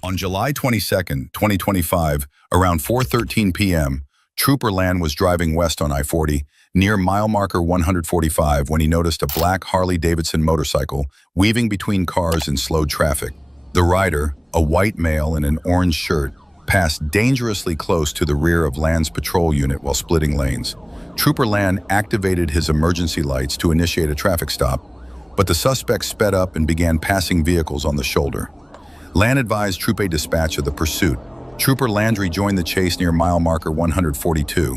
On July 22nd, 2025, around 4:13 p.m., Trooper Land was driving west on I-40 near mile marker 145 when he noticed a black Harley-Davidson motorcycle weaving between cars and slowed traffic. The rider, a white male in an orange shirt, passed dangerously close to the rear of Land's patrol unit while splitting lanes. Trooper Land activated his emergency lights to initiate a traffic stop, but the suspect sped up and began passing vehicles on the shoulder. Land advised Troop A dispatch of the pursuit. Trooper Landry joined the chase near mile marker 142.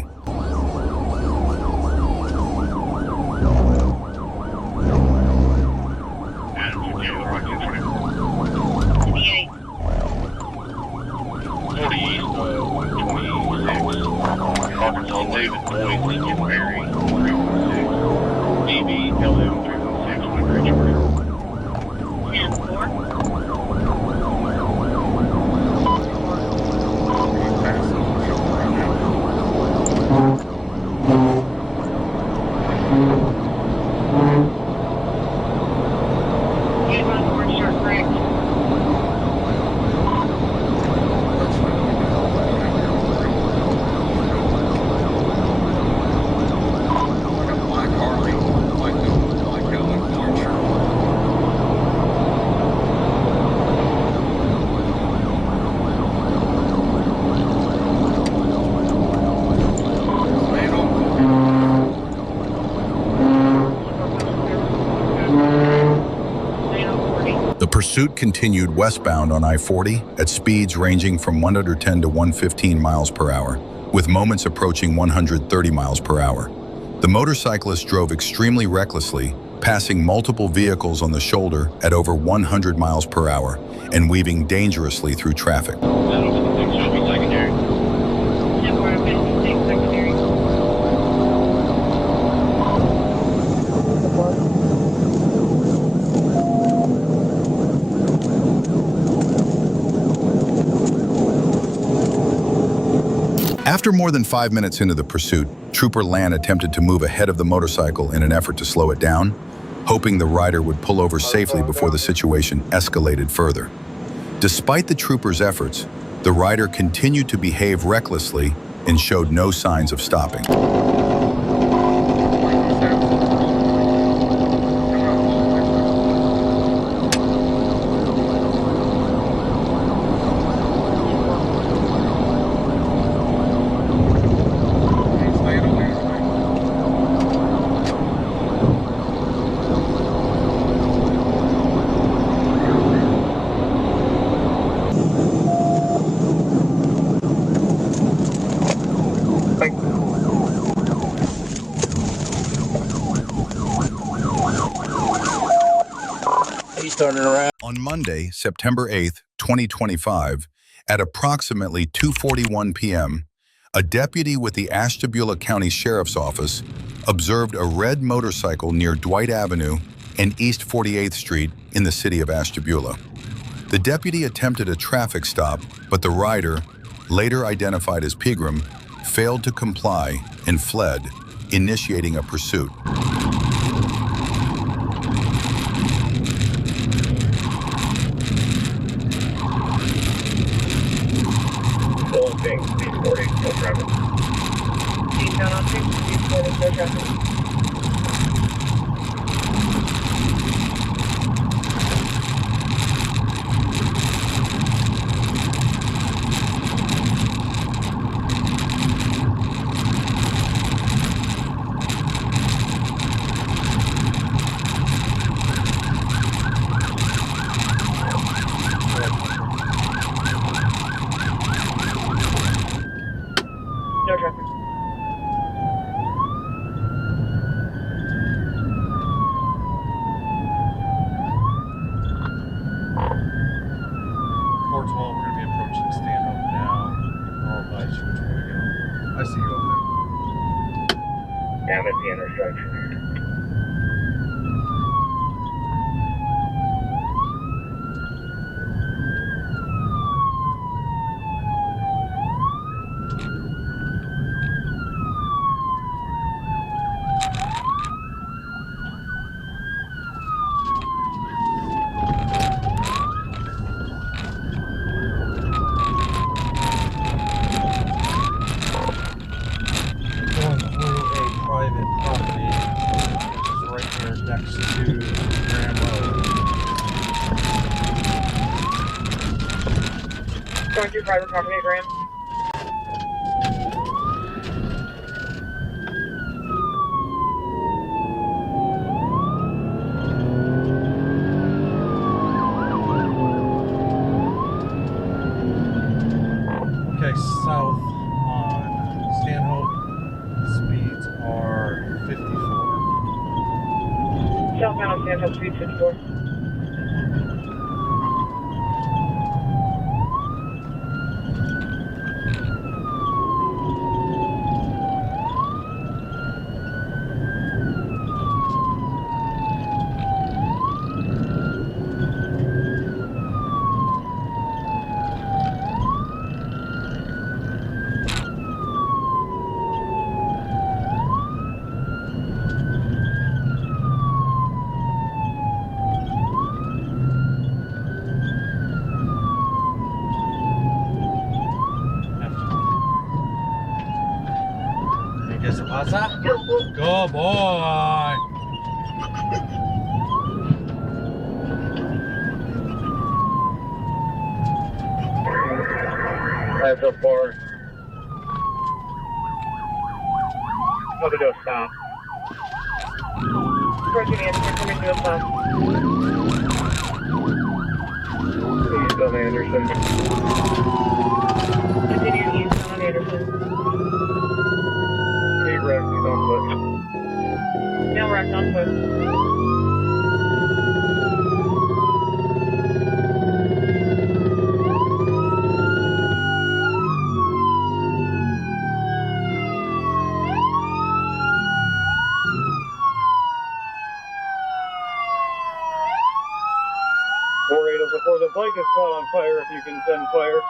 The pursuit continued westbound on I-40 at speeds ranging from 110 to 115 miles per hour, with moments approaching 130 miles per hour. The motorcyclist drove extremely recklessly, passing multiple vehicles on the shoulder at over 100 miles per hour and weaving dangerously through traffic. After more than 5 minutes into the pursuit, Trooper Land attempted to move ahead of the motorcycle in an effort to slow it down, hoping the rider would pull over safely before the situation escalated further. Despite the trooper's efforts, the rider continued to behave recklessly and showed no signs of stopping. On Monday, September 8th, 2025, at approximately 2:41 p.m., a deputy with the Ashtabula County Sheriff's Office observed a red motorcycle near Dwight Avenue and East 48th Street in the city of Ashtabula. The deputy attempted a traffic stop, but the rider, later identified as Pegram, failed to comply and fled, initiating a pursuit. No traffic. I see you over there. Yeah, I'm at the intersection. Going through private property, Graham. Okay, south on Stanhope. Speeds are 54. Southbound on Sandhill Street, 54. ¿Qué se pasa? Good boy. Alright, so far. Another do a stop. Approaching Anderson, coming to a stop. East on Anderson. Continue east on Anderson. He wrecked on foot. Now wrecked on foot. Before the bike is caught on fire, if you can send fire.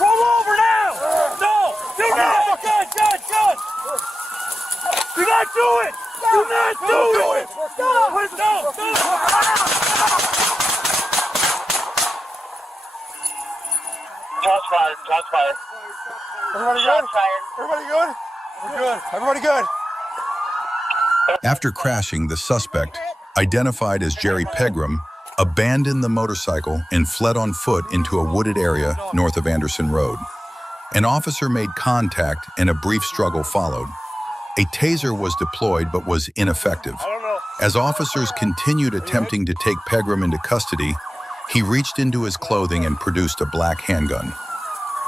Roll over now! No! Do not! Good! Do not do it! Do not do it! No! Shots fired. Everybody good? Shots fired. Everybody good? We're good. Everybody good? After crashing, the suspect, identified as Jerry Pegram, abandoned the motorcycle and fled on foot into a wooded area north of Anderson Road. An officer made contact and a brief struggle followed. A taser was deployed but was ineffective. As officers continued attempting to take Pegram into custody, he reached into his clothing and produced a black handgun.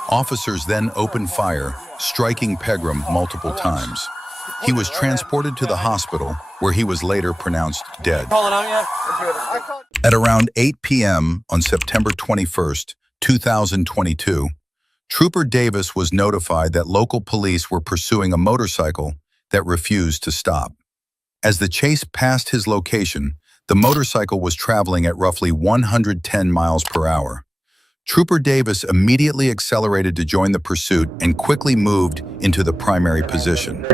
Officers then opened fire, striking Pegram multiple times. He was transported to the hospital, where he was later pronounced dead. At around 8 p.m. on September 21st, 2022, Trooper Davis was notified that local police were pursuing a motorcycle that refused to stop. As the chase passed his location, the motorcycle was traveling at roughly 110 miles per hour. Trooper Davis immediately accelerated to join the pursuit and quickly moved into the primary position.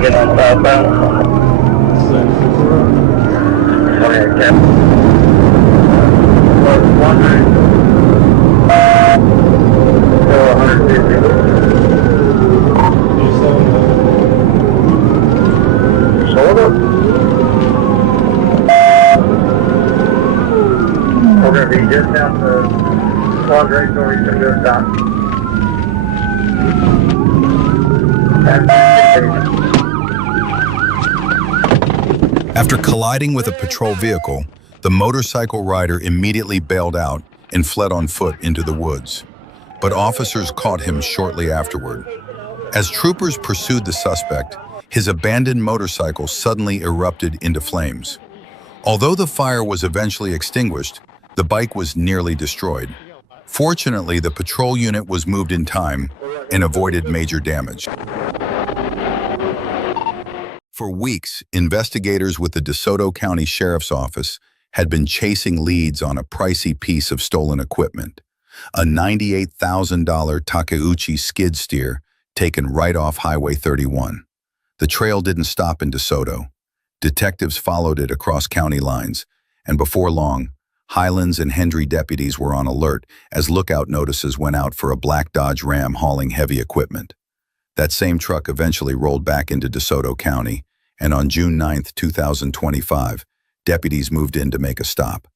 Get on southbound. We're going to be just out the Padre, so we can do a stop. After colliding with a patrol vehicle, The motorcycle rider immediately bailed out and fled on foot into the woods, but officers caught him shortly afterward. As troopers pursued the suspect, his abandoned motorcycle suddenly erupted into flames. Although the fire was eventually extinguished, the bike was nearly destroyed. Fortunately, the patrol unit was moved in time and avoided major damage. For weeks, investigators with the DeSoto County Sheriff's Office had been chasing leads on a pricey piece of stolen equipment, a $98,000 Takeuchi skid steer taken right off Highway 31. The trail didn't stop in DeSoto. Detectives followed it across county lines, and before long, Highlands and Hendry deputies were on alert as lookout notices went out for a black Dodge Ram hauling heavy equipment. That same truck eventually rolled back into DeSoto County, and on June 9, 2025, deputies moved in to make a stop.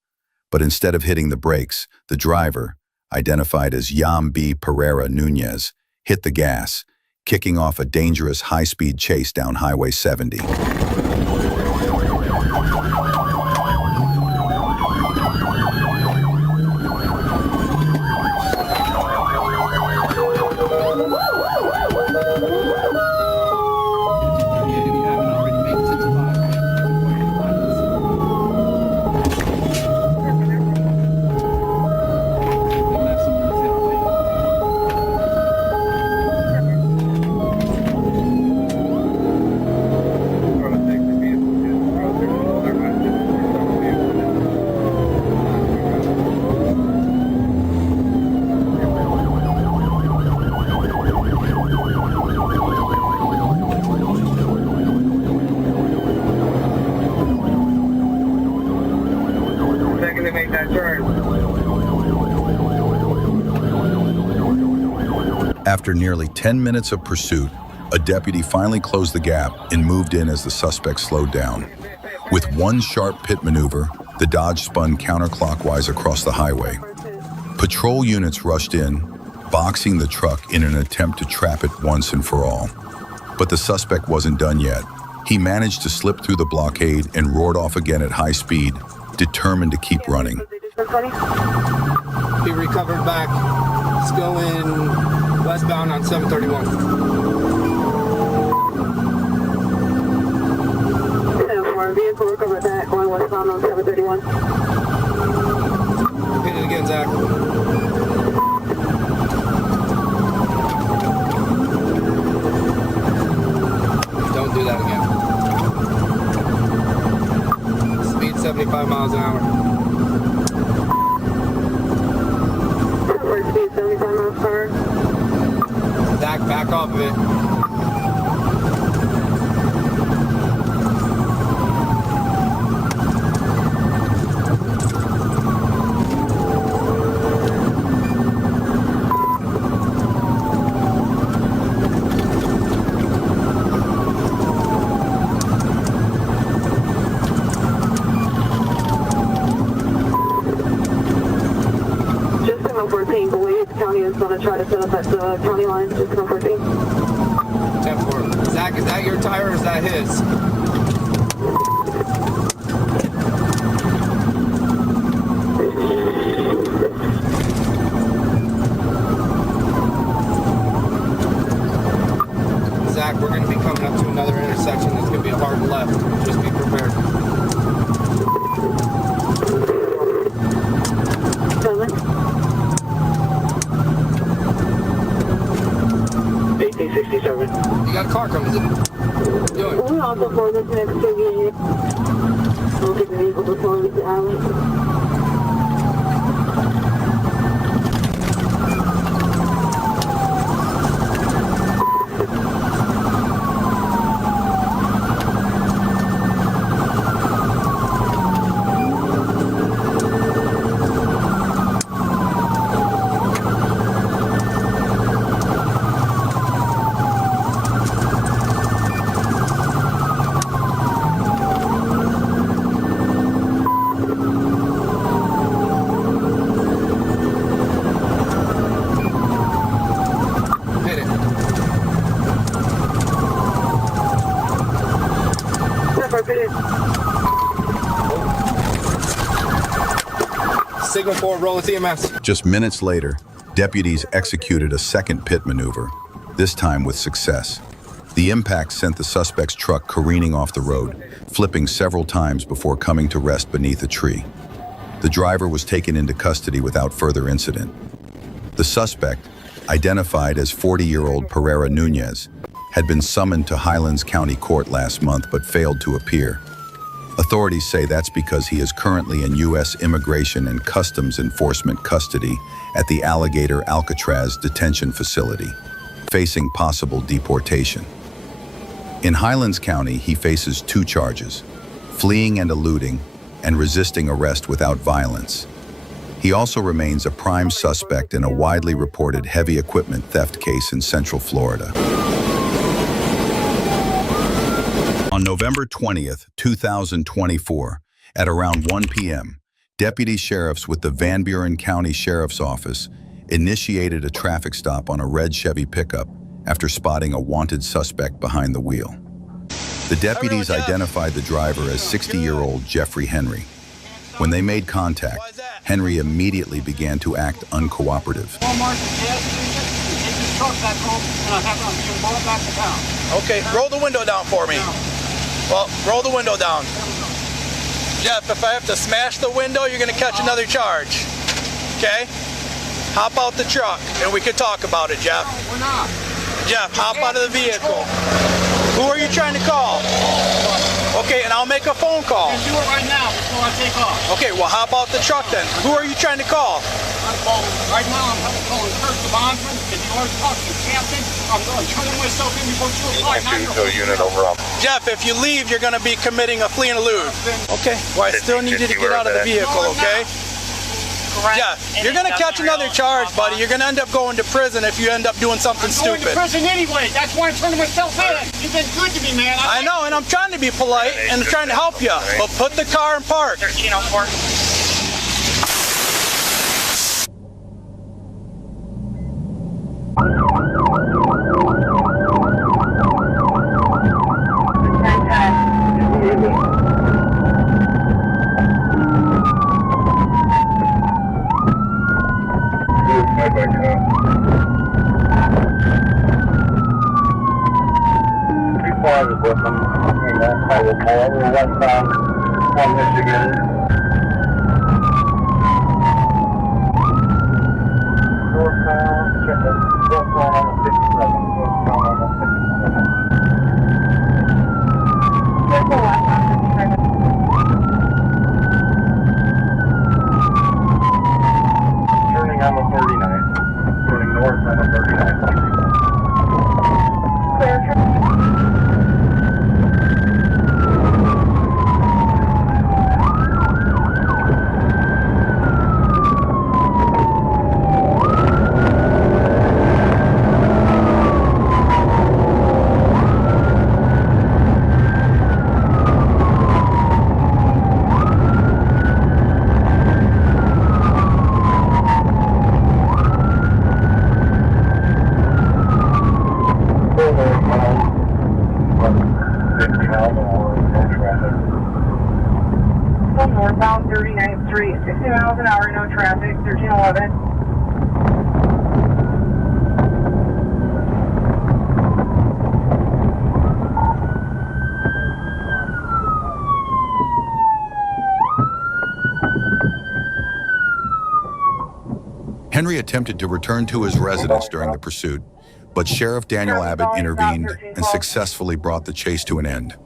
But instead of hitting the brakes, the driver, identified as Yam B. Pereira Nunez, hit the gas, kicking off a dangerous high-speed chase down Highway 70. After nearly 10 minutes of pursuit, a deputy finally closed the gap and moved in as the suspect slowed down. With one sharp pit maneuver, the Dodge spun counterclockwise across the highway. Patrol units rushed in, boxing the truck in an attempt to trap it once and for all. But the suspect wasn't done yet. He managed to slip through the blockade and roared off again at high speed, determined to keep running. He recovered back. It's going westbound on 731. Vehicle recovered back going westbound on 731. Hit it again, Zach. Don't do that again. Speed 75 miles an hour. Speed 75 miles per hour. Zach, back off of it. Going to try to set up at the county line, just come 14. 10-4. Zach, is that your tire or is that his? Zach, we're going to be coming up to another intersection that's going to be a hard left. Just be prepared. 1867. You got a car coming. What are you doing? We also for this next to we'll get the vehicle before we get out. signal forward, roll with EMS. Just minutes later, deputies executed a second pit maneuver, this time with success. The impact sent the suspect's truck careening off the road, flipping several times before coming to rest beneath a tree. The driver was taken into custody without further incident. The suspect, identified as 40-year-old Pereira Nunez, had been summoned to Highlands County Court last month but failed to appear. Authorities say that's because he is currently in U.S. Immigration and Customs Enforcement custody at the Alligator Alcatraz detention facility, facing possible deportation. In Highlands County, he faces 2 charges: fleeing and eluding, and resisting arrest without violence. He also remains a prime suspect in a widely reported heavy equipment theft case in Central Florida. On November 20th, 2024, at around 1 p.m., deputy sheriffs with the Van Buren County Sheriff's Office initiated a traffic stop on a red Chevy pickup after spotting a wanted suspect behind the wheel. The deputies identified the driver as 60-year-old Jeffrey Henry. When they made contact, Henry immediately began to act uncooperative. Okay, roll the window down for me. Well, roll the window down. Jeff, if I have to smash the window, you're gonna catch another charge. Okay? Hop out the truck and we can talk about it, Jeff. We're not. Jeff, hop out of the vehicle. Who are you trying to call? Okay, and I'll make a phone call. You can do it right now before I take off. Okay, well, hop out the truck then. Who are you trying to call? Right now, I'm calling Kurt the bondsman, because he always talks to the captain. I'm turning myself in before 2 o'clock. Unit over. Jeff, if you leave, you're going to be committing a flee and elude. Okay, well, I still need you to get out of the vehicle, okay? Jeff, you're going to catch another charge, buddy. You're going to end up going to prison if you end up doing something I'm going stupid. to prison anyway. That's why I'm turning myself in. You've been good to me, man. I know, and I'm trying to be polite and trying to help you. But put the car in park. 1304. With them, I will call over westbound on Michigan. Northbound, check it. Northbound on the 57. Northbound on the 57. There's a lot on 57. Turning on the 39. Turning north on the 39. Northbound 39th Street, 60 miles an hour, no traffic, 1311. Henry attempted to return to his residence during the pursuit, but Sheriff Daniel Abbott intervened and successfully brought the chase to an end.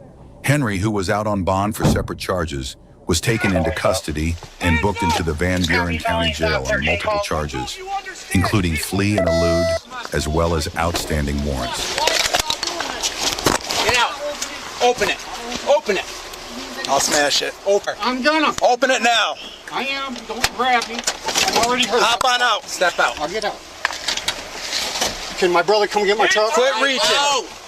Henry, who was out on bond for separate charges, was taken into custody and booked into the Van Buren County Jail on multiple charges, including flee and elude, as well as outstanding warrants. Get out. Open it. Open it. I'll smash it. Open. I'm gonna. Open it now. I am. Don't grab me. I'm already hurt. Hop on out. Step out. I'll get out. Can my brother come get my truck? Quit reaching.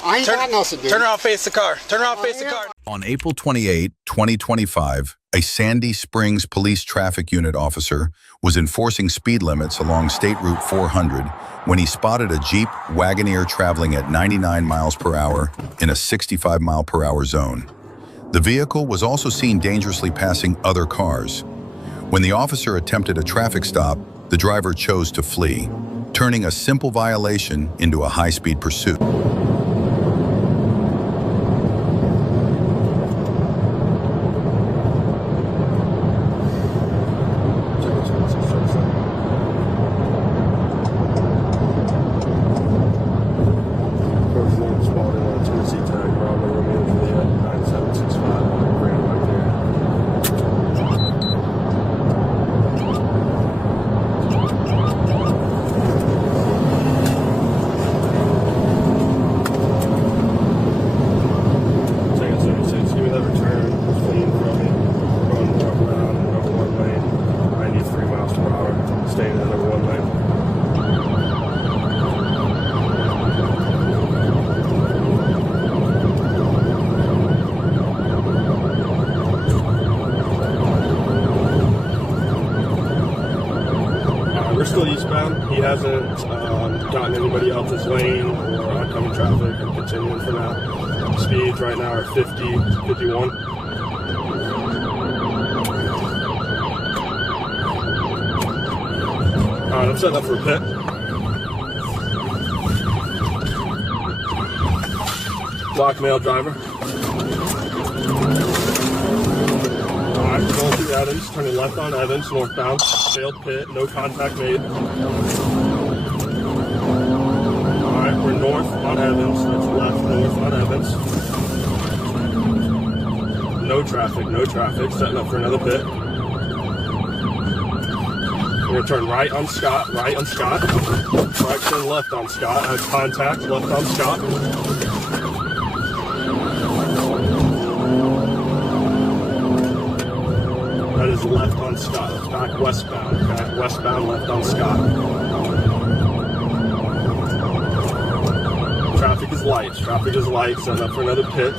I ain't got nothing, dude. Turn around, face the car. Turn around, face the car. On April 28, 2025, a Sandy Springs Police Traffic Unit officer was enforcing speed limits along State Route 400 when he spotted a Jeep Wagoneer traveling at 99 miles per hour in a 65 mile per hour zone. The vehicle was also seen dangerously passing other cars. When the officer attempted a traffic stop, the driver chose to flee, turning a simple violation into a high-speed pursuit. We're still eastbound. He hasn't gotten anybody else's lane or oncoming traffic. I'm continuing for now. Speeds right now are 50, 51. Alright, I'm setting up for a pit. Black male driver. Alright, we're going through Evans, turning left on Evans, northbound. Failed pit, no contact made. Alright, we're north on Evans, that's left north on Evans. No traffic, setting up for another pit. We're gonna turn right on Scott. Right, turn left on Scott. I have contact, left on Scott. That is left on Scott. It's back westbound. Okay? Westbound, left on Scott. Traffic is light. Setting up for another pit.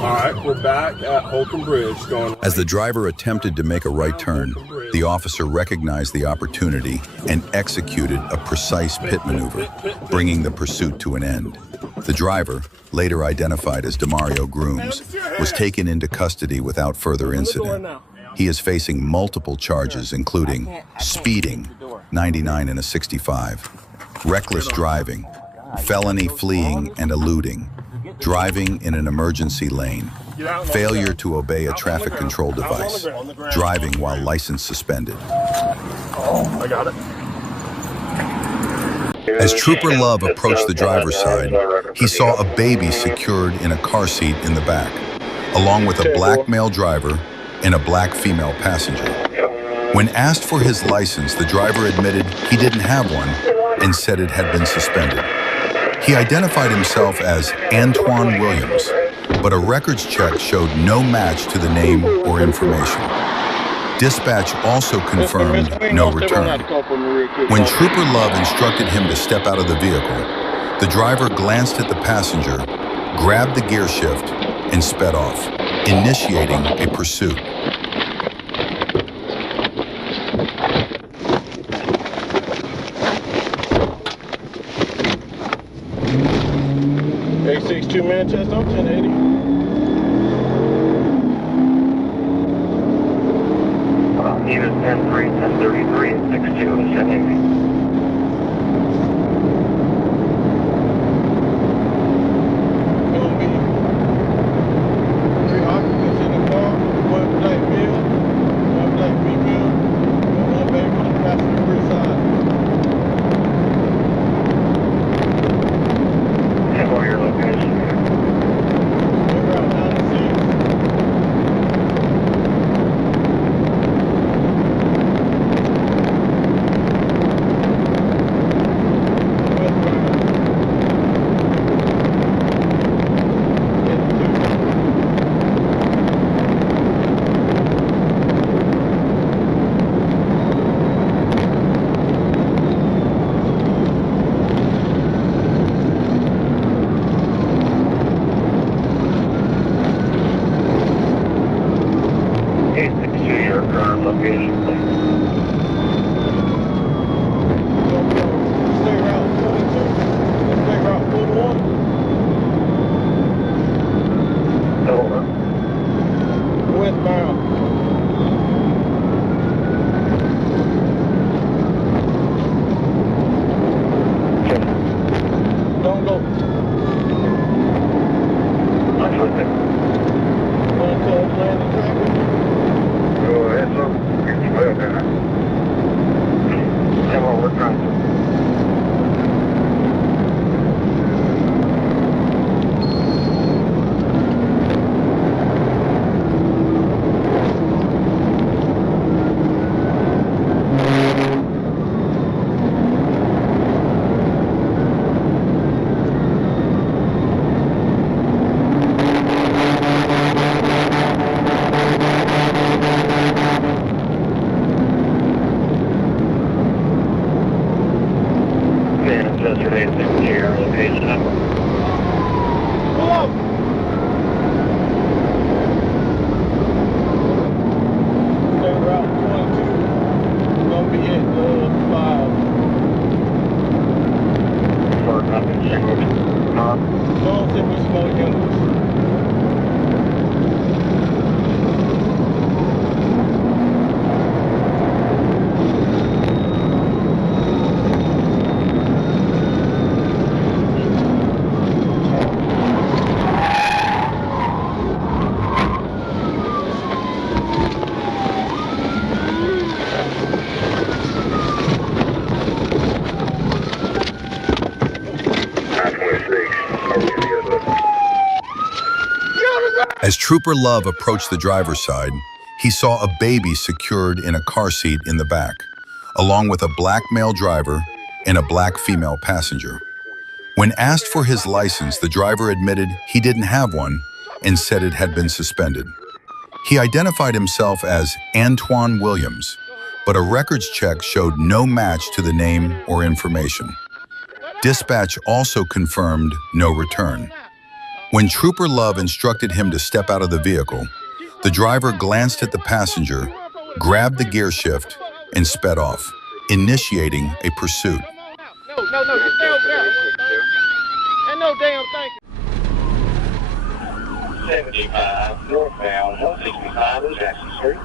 Alright, we're back at Holcomb Bridge going. As the driver attempted to make a right turn, the officer recognized the opportunity and executed a precise pit maneuver, bringing the pursuit to an end. The driver, later identified as Demario Grooms, was taken into custody without further incident. He is facing multiple charges, including speeding, 99 and a 65, reckless driving, felony fleeing and eluding, driving in an emergency lane, failure to obey a traffic control device, driving while license suspended. I got it. As Trooper Love approached the driver's side, he saw a baby secured in a car seat in the back, along with a black male driver and a black female passenger. When asked for his license, the driver admitted he didn't have one and said it had been suspended. He identified himself as Antoine Williams, but a records check showed no match to the name or information. Dispatch also confirmed no return. When Trooper Love instructed him to step out of the vehicle, the driver glanced at the passenger, grabbed the gear shift, and sped off, initiating a pursuit. A62 Manchester, 1080. Unit 10-3, 1033, 62, 1080. As Trooper Love approached the driver's side, he saw a baby secured in a car seat in the back, along with a black male driver and a black female passenger. When asked for his license, the driver admitted he didn't have one and said it had been suspended. He identified himself as Antoine Williams, but a records check showed no match to the name or information. Dispatch also confirmed no return. When Trooper Love instructed him to step out of the vehicle, the driver glanced at the passenger, grabbed the gear shift, and sped off, initiating a pursuit. No, just stay over there. And no damn thing. 75 northbound, 165 on Jackson Street.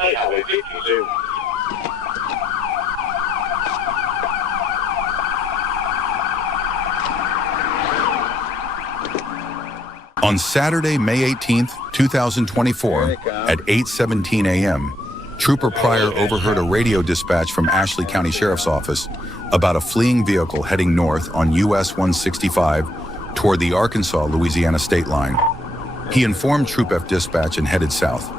State Highway 52. On Saturday, May 18th, 2024, at 8:17 a.m., Trooper Pryor overheard a radio dispatch from Ashley County Sheriff's Office about a fleeing vehicle heading north on US 165 toward the Arkansas-Louisiana state line. He informed Troop F dispatch and headed south.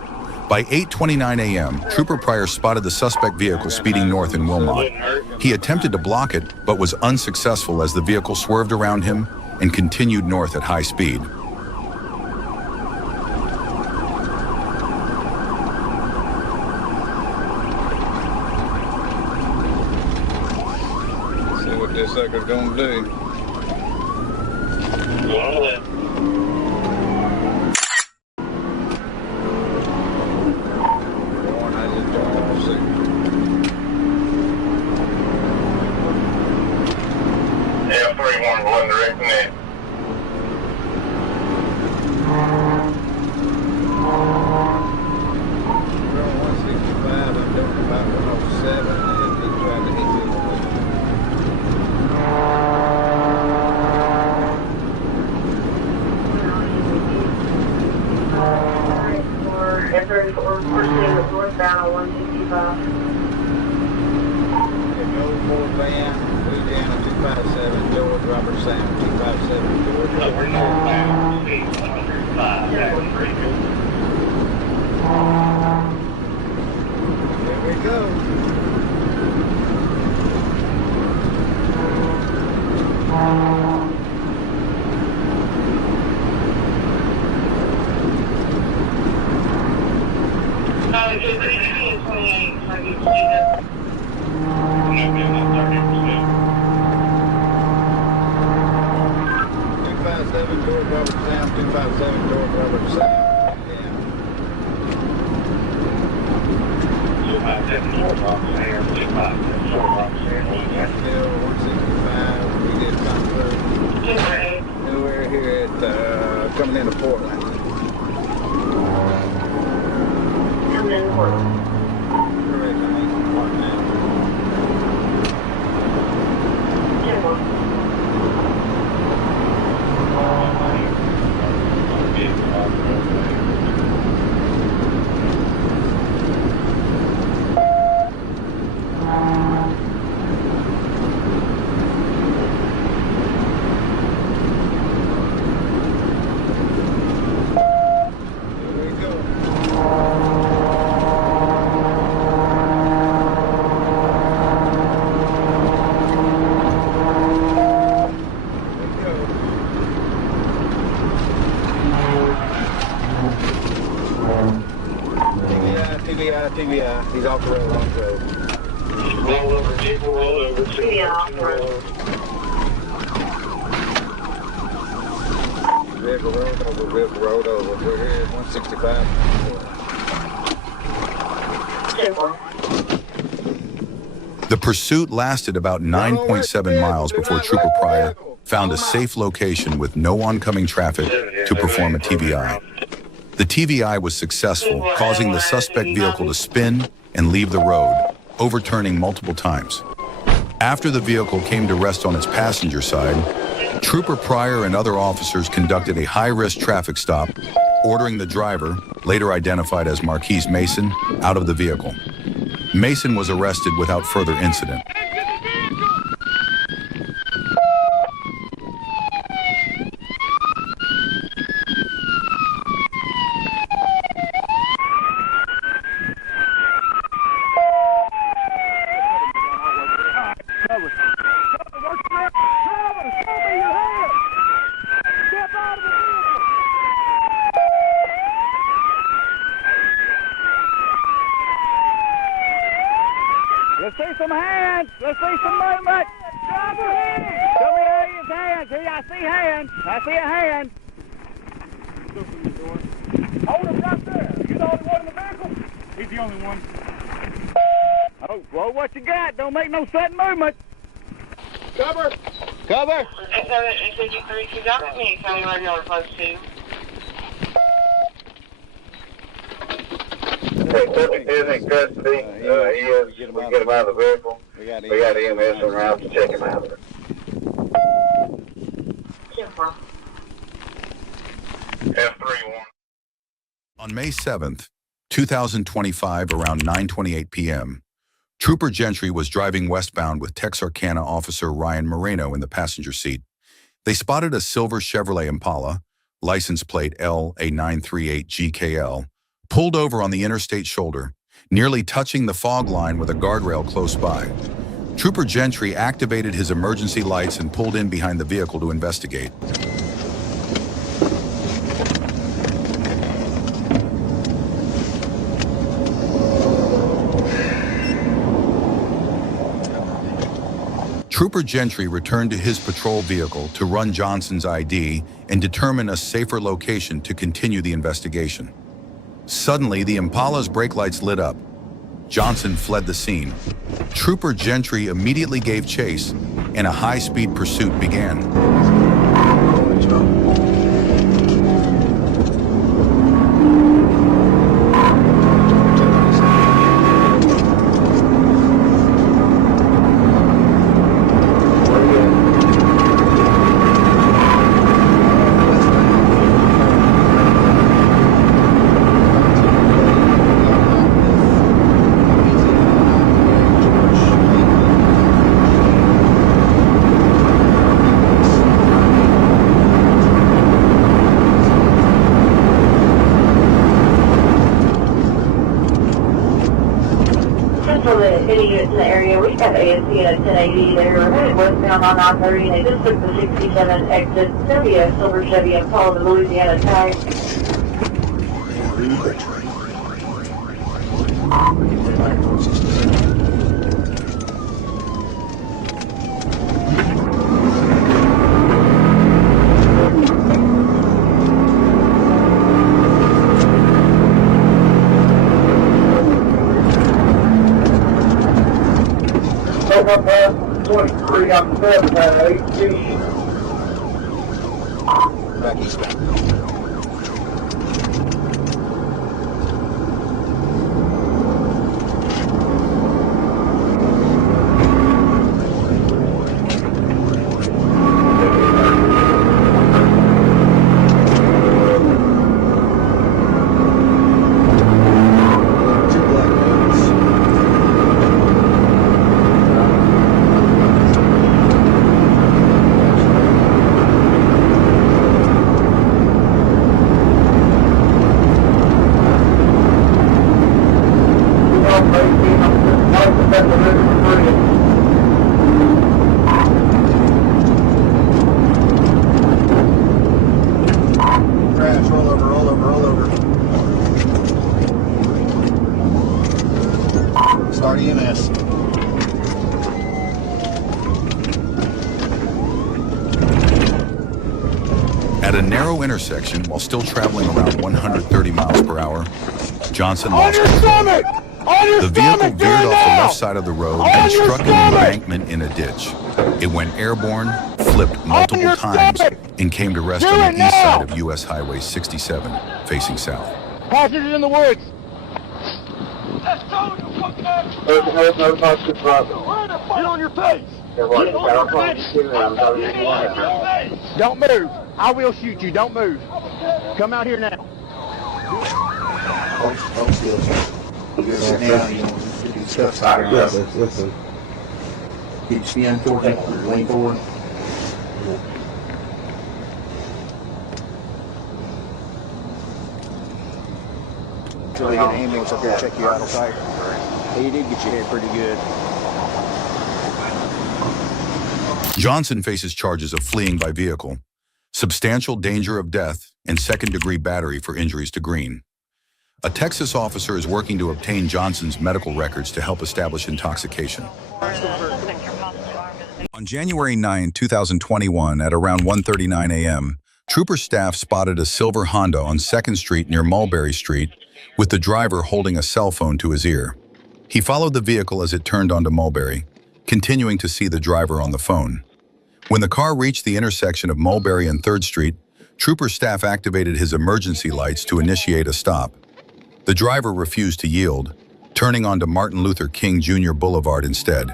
By 8:29 a.m., Trooper Pryor spotted the suspect vehicle speeding north in Wilmot. He attempted to block it, but was unsuccessful as the vehicle swerved around him and continued north at high speed. See what this sucker's gonna do. Go on the left. Yeah, 31 going directing it. Northbound on 165. Van, Louisiana 257, George Robert Sam 257, George. We're northbound, speed 105, Jackson Street. There we go. George Robert Sam, 257, George Robert Sam. Yeah. 257 George Robert Sam, 257 George Robert Sam. Still 165. We did come through. Nowhere here at coming into Portland. Coming in Portland. Correct, I mean, Portland now. TVI. He's off the road, off the road. Roll over, vehicle roll over. TVI off the road. Vehicle rolled over. We're here at 165. The pursuit lasted about 9.7 miles before Trooper Pryor found a safe location with no oncoming traffic to perform a TVI. The TVI was successful, causing the suspect vehicle to spin and leave the road, overturning multiple times. After the vehicle came to rest on its passenger side, Trooper Pryor and other officers conducted a high-risk traffic stop, ordering the driver, later identified as Marquise Mason, out of the vehicle. Mason was arrested without further incident. Let's see some hands. Let's see some movement. Show me his hands. Here, I see hands. I see a hand. Hold him right there. You the only one in the vehicle? He's the only one. Oh, well, what you got? Don't make no sudden movement. Cover. Cover. You got me. Tell me where you're supposed to. Subject is in custody. He is. We get him out of the vehicle. We got EMS en route to check him out. F31. On May 7th, 2025, around 9:28 p.m., Trooper Gentry was driving westbound with Texarkana officer Ryan Moreno in the passenger seat. They spotted a silver Chevrolet Impala, license plate LA938GKL, pulled over on the interstate shoulder, nearly touching the fog line with a guardrail close by. Trooper Gentry activated his emergency lights and pulled in behind the vehicle to investigate. Trooper Gentry returned to his patrol vehicle to run Johnson's ID and determine a safer location to continue the investigation. Suddenly, the Impala's brake lights lit up. Johnson fled the scene. Trooper Gentry immediately gave chase, and a high-speed pursuit began. Any units in the area, we got ASC at 1080. They were headed westbound on I-30, and they just took the 67 exit. It's going to be a silver Chevy Impala, the Louisiana tag. Up past 23 on the 7 at 18. Back eastbound. EMS. At a narrow intersection, while still traveling around 130 miles per hour, Johnson lost control. The vehicle veered off the left side of the road and struck an embankment in a ditch. It went airborne, flipped multiple times, and came to rest on the east side of U.S. Highway 67, facing south. Passengers in the woods. No positive problem. Get on your face. Don't Don't move. I will shoot you. Don't move. Come out here now. Listen. Keep spin forward, lean forward. Until they get an ambulance up there to check you out, okay? He did get your head pretty good. Johnson faces charges of fleeing by vehicle, substantial danger of death, and second-degree battery for injuries to Green. A Texas officer is working to obtain Johnson's medical records to help establish intoxication. On January 9, 2021, at around 1:39 a.m., trooper staff spotted a silver Honda on 2nd Street near Mulberry Street, with the driver holding a cell phone to his ear. He followed the vehicle as it turned onto Mulberry, continuing to see the driver on the phone. When the car reached the intersection of Mulberry and 3rd Street, trooper staff activated his emergency lights to initiate a stop. The driver refused to yield, turning onto Martin Luther King Jr. Boulevard instead.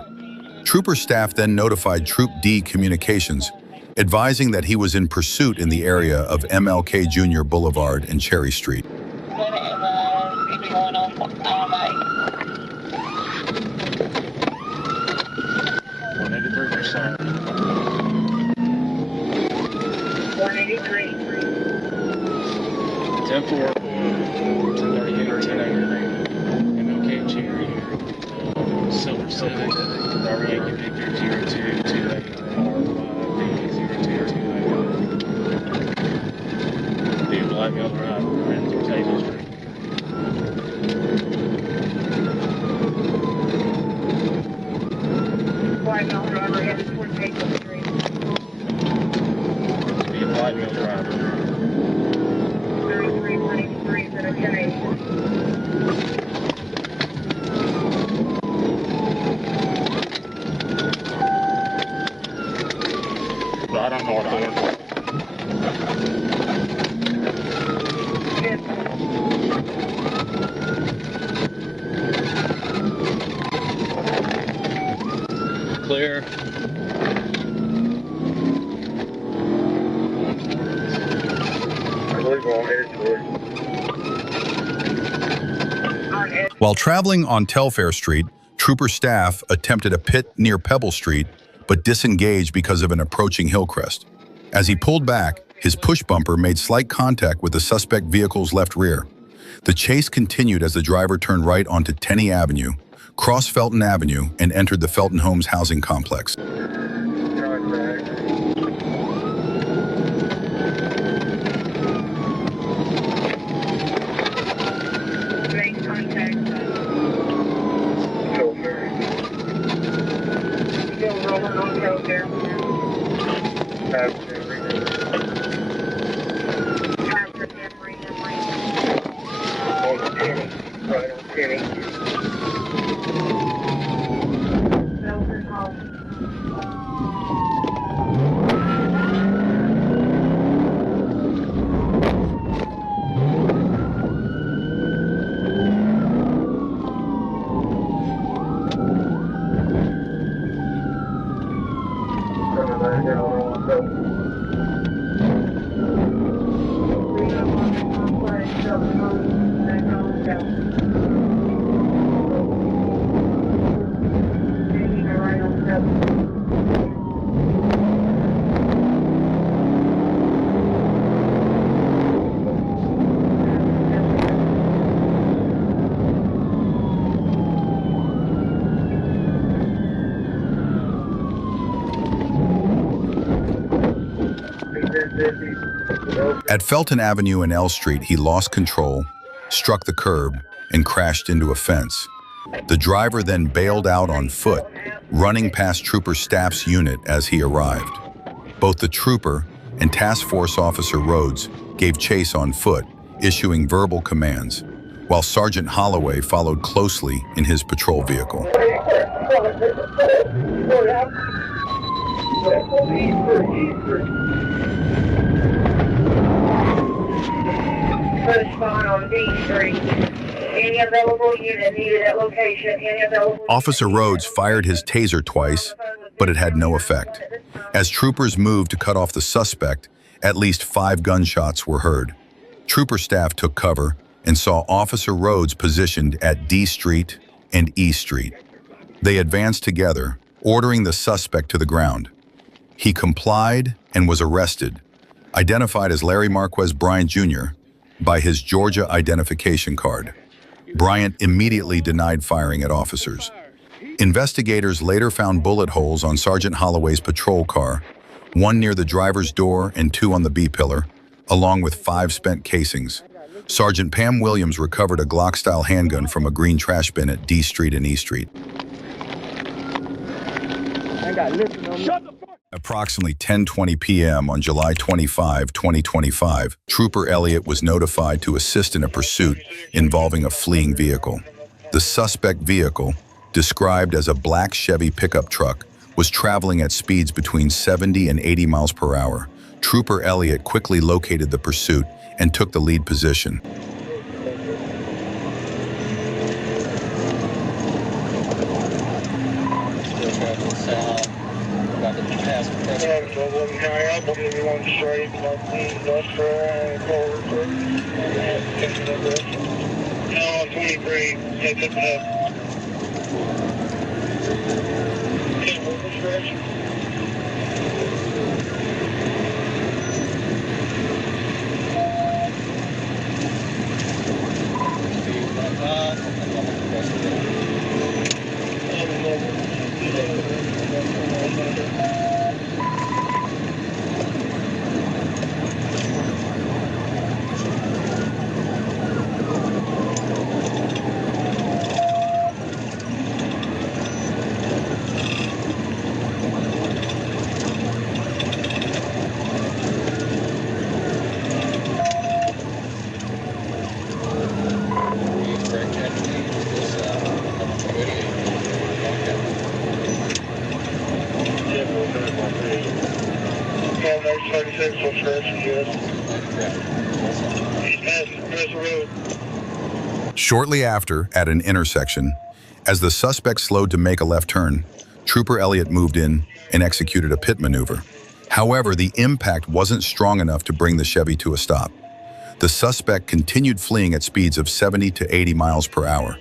Trooper staff then notified Troop D Communications, advising that he was in pursuit in the area of MLK Jr. Boulevard and Cherry Street. 183%. 183. 10-4, 1038, 1080. MLK Cherry, Silver Civic, Robert Yankee Victor 0228, R5, be a black male driver, ran through Table Street. White male driver headed towards Maple Street. Be a black male driver. 33, 183, is that okay? Right on North. Clear. While traveling on Telfair Street, trooper staff attempted a pit near Pebble Street, but disengaged because of an approaching hillcrest. As he pulled back, his push bumper made slight contact with the suspect vehicle's left rear. The chase continued as the driver turned right onto Tenney Avenue, crossed Felton Avenue, and entered the Felton Homes housing complex. Make contact. Still rolling on Telfair. After Henry. On Penny. Right on Penny. Belford Home. At Felton Avenue and L Street, he lost control, struck the curb, and crashed into a fence. The driver then bailed out on foot, running past Trooper Staff's unit as he arrived. Both the trooper and Task Force Officer Rhodes gave chase on foot, issuing verbal commands, while Sergeant Holloway followed closely in his patrol vehicle. Put a spot on D Street. Any available unit needed at location. Any available. Officer Rhodes fired his taser twice, but it had no effect. As troopers moved to cut off the suspect, at least 5 gunshots were heard. Trooper staff took cover and saw Officer Rhodes positioned at D Street and E Street. They advanced together, ordering the suspect to the ground. He complied and was arrested, identified as Larry Marquez Bryant Jr. by his Georgia identification card. Bryant immediately denied firing at officers. Investigators later found bullet holes on Sergeant Holloway's patrol car, 1 near the driver's door and 2 on the B-pillar, along with 5 spent casings. Sergeant Pam Williams recovered a Glock-style handgun from a green trash bin at D Street and E Street. Approximately 10:20 p.m. on July 25, 2025, Trooper Elliott was notified to assist in a pursuit involving a fleeing vehicle. The suspect vehicle, described as a black Chevy pickup truck, was traveling at speeds between 70 and 80 miles per hour. Trooper Elliott quickly located the pursuit and took the lead position. Shortly after, at an intersection, as the suspect slowed to make a left turn, Trooper Elliott moved in and executed a pit maneuver. However, the impact wasn't strong enough to bring the Chevy to a stop. The suspect continued fleeing at speeds of 70 to 80 miles per hour,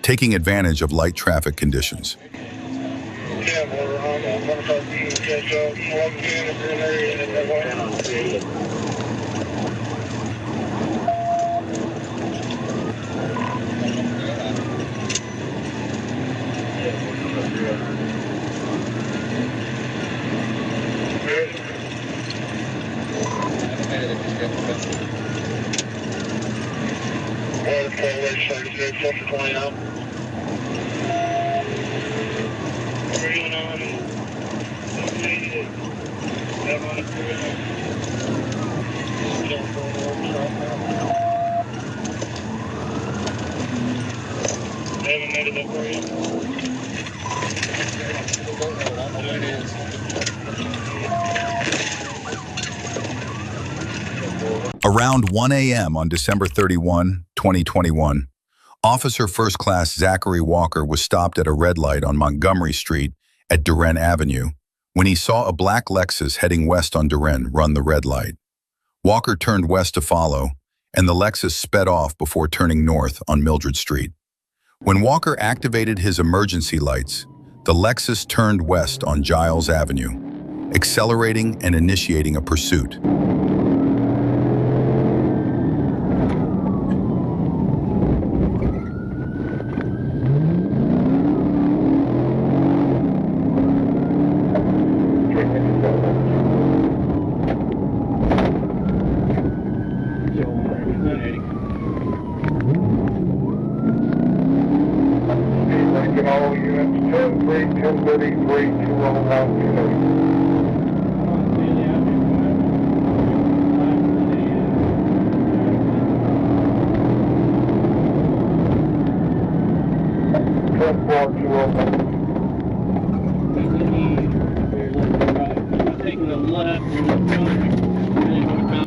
taking advantage of light traffic conditions. Around 1 a.m. on December 31, 2021, Officer First Class Zachary Walker was stopped at a red light on Montgomery Street at Duren Avenue when he saw a black Lexus heading west on Duren run the red light. Walker turned west to follow, and the Lexus sped off before turning north on Mildred Street. When Walker activated his emergency lights, the Lexus turned west on Giles Avenue, accelerating and initiating a pursuit.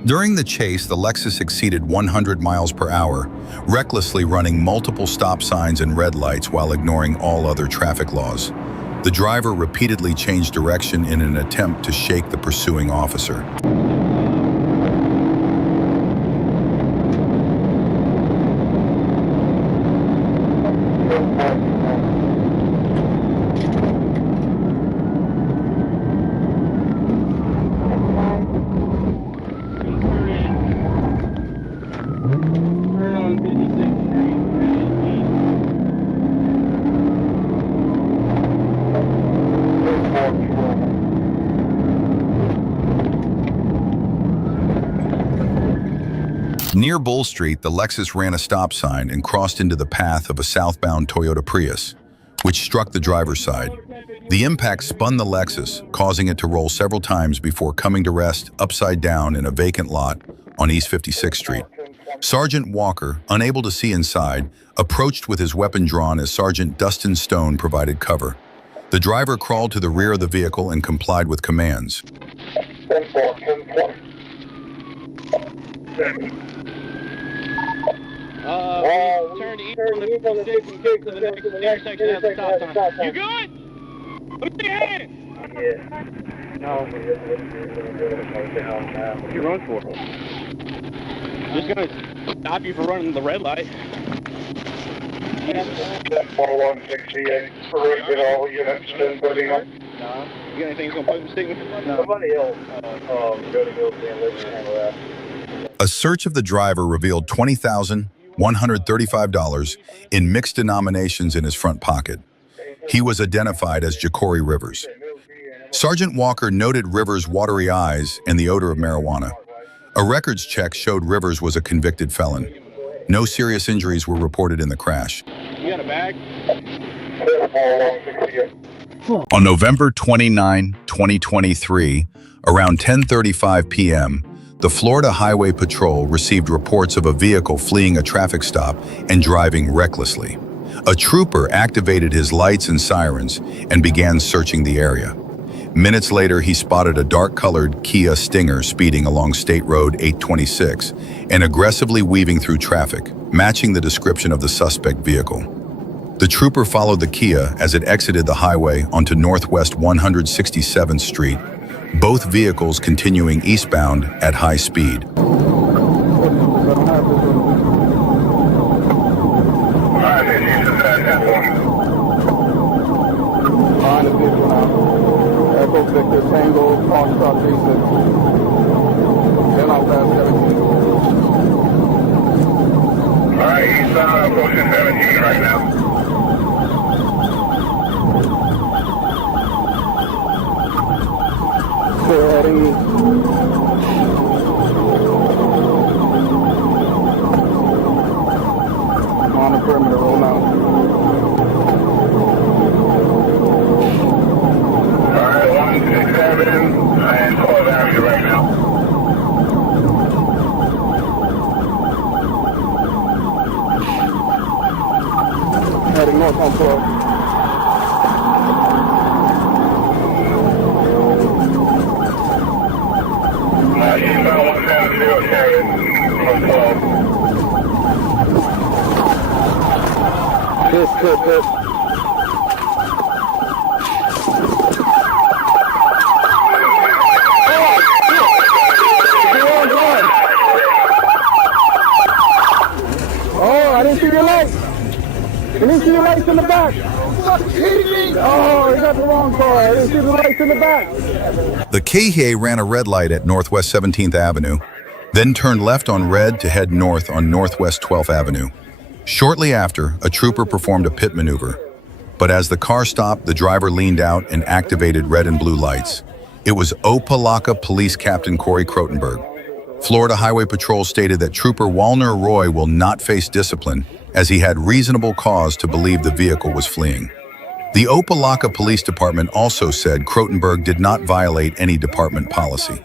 During the chase, the Lexus exceeded 100 miles per hour, recklessly running multiple stop signs and red lights while ignoring all other traffic laws. The driver repeatedly changed direction in an attempt to shake the pursuing officer. Near Bull Street, the Lexus ran a stop sign and crossed into the path of a southbound Toyota Prius, which struck the driver's side. The impact spun the Lexus, causing it to roll several times before coming to rest upside down in a vacant lot on East 56th Street. Sergeant Walker, unable to see inside, approached with his weapon drawn as Sergeant Dustin Stone provided cover. The driver crawled to the rear of the vehicle and complied with commands. We turned east on the 56 and kicked to the next intersection at the stop sign. You good? Let me see your hands. Yeah. No. What you run for? Just gonna stop you for running the red light. 4168. Corrected all units. 1039. No. You got anything that's gonna put in stick? No. Somebody else. Go to Hillsy and let you handle that. A search of the driver revealed $20,135 in mixed denominations in his front pocket. He was identified as Jacory Rivers. Sergeant Walker noted Rivers' watery eyes and the odor of marijuana. A records check showed Rivers was a convicted felon. No serious injuries were reported in the crash. You got a bag? On November 29, 2023, around 10:35 p.m., the Florida Highway Patrol received reports of a vehicle fleeing a traffic stop and driving recklessly. A trooper activated his lights and sirens and began searching the area. Minutes later, he spotted a dark-colored Kia Stinger speeding along State Road 826 and aggressively weaving through traffic, matching the description of the suspect vehicle. The trooper followed the Kia as it exited the highway onto Northwest 167th Street, both vehicles continuing eastbound at high speed. Victor Tango, Foxtrot 36. Then I'll pass 17. Alright, he's approaching 17 right now. Clear heading east. On the perimeter, roll now. And 12 Avenue right now. Heading north on 12. Eastbound 170 carried from 12. Hit. I didn't see your lights. I didn't see your lights in the back. Oh, you got the wrong car. I didn't see the lights in the back. The KHA ran a red light at Northwest 17th Avenue, then turned left on red to head north on Northwest 12th Avenue. Shortly after, a trooper performed a pit maneuver. But as the car stopped, the driver leaned out and activated red and blue lights. It was Opelika Police Captain Corey Krotenberg. Florida Highway Patrol stated that Trooper Walner Roy will not face discipline as he had reasonable cause to believe the vehicle was fleeing. The Opelika Police Department also said Krotenberg did not violate any department policy.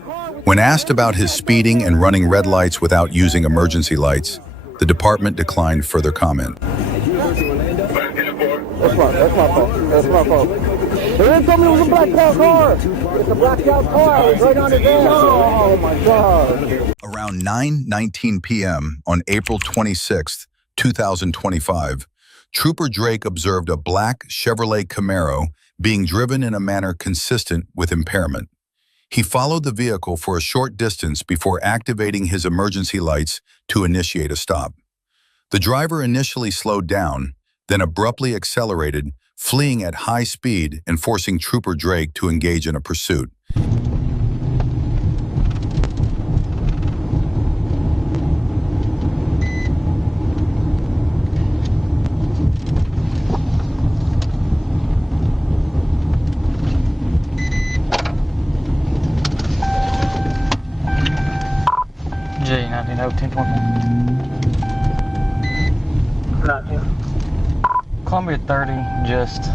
When asked about his speeding and running red lights without using emergency lights, the department declined further comment. That's my fault. That's my fault. They didn't tell me it was a blacked out car. It's a blacked out car. I was right on his ass. Oh my God. Around 9:19 p.m. on April 26, 2025, Trooper Drake observed a black Chevrolet Camaro being driven in a manner consistent with impairment. He followed the vehicle for a short distance before activating his emergency lights to initiate a stop. The driver initially slowed down, then abruptly accelerated, fleeing at high speed and forcing Trooper Drake to engage in a pursuit. Columbia 30, just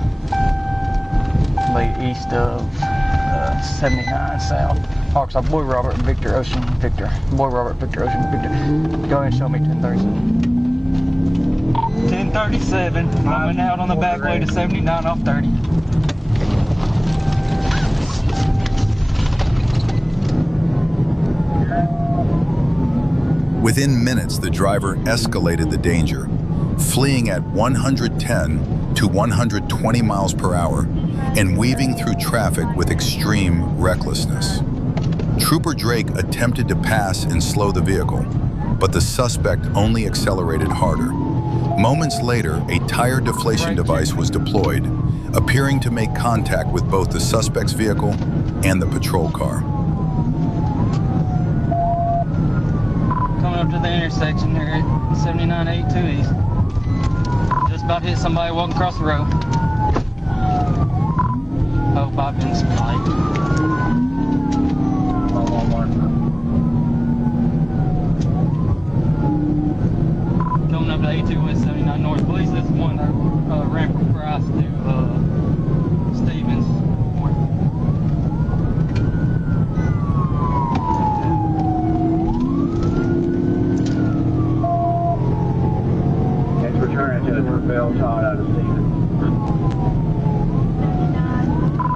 late east of 79 South. Hawks off Boy Robert, Victor Ocean, Victor. Boy Robert, Victor Ocean, Victor. Go ahead and show me 1037. 1037, coming out on the back way to 79 off 30. Within minutes, the driver escalated the danger, fleeing at 110 to 120 miles per hour and weaving through traffic with extreme recklessness. Trooper Drake attempted to pass and slow the vehicle, but the suspect only accelerated harder. Moments later, a tire deflation device was deployed, appearing to make contact with both the suspect's vehicle and the patrol car. Coming up to the intersection here at 7982 East. Just about hit somebody walking across the road. Hope I've been spiked. Coming up to 82 West 79 North. I believe this is one ran from Price to Stevens. Returning to the Northville Todd out of Stevens.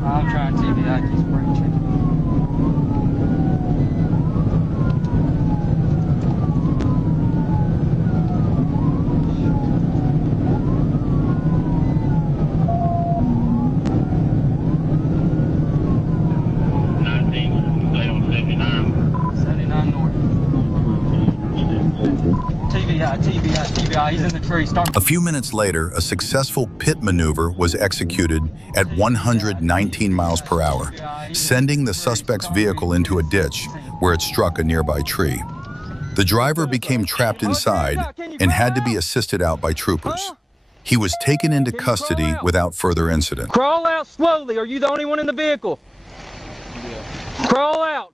I'm trying TBI to spring chicken. TBI, he's in the tree. A few minutes later, a successful pit maneuver was executed at 119 miles per hour, sending the suspect's vehicle into a ditch where it struck a nearby tree. The driver became trapped inside and had to be assisted out by troopers. He was taken into custody without further incident. Crawl out slowly. Are you the only one in the vehicle? Crawl out.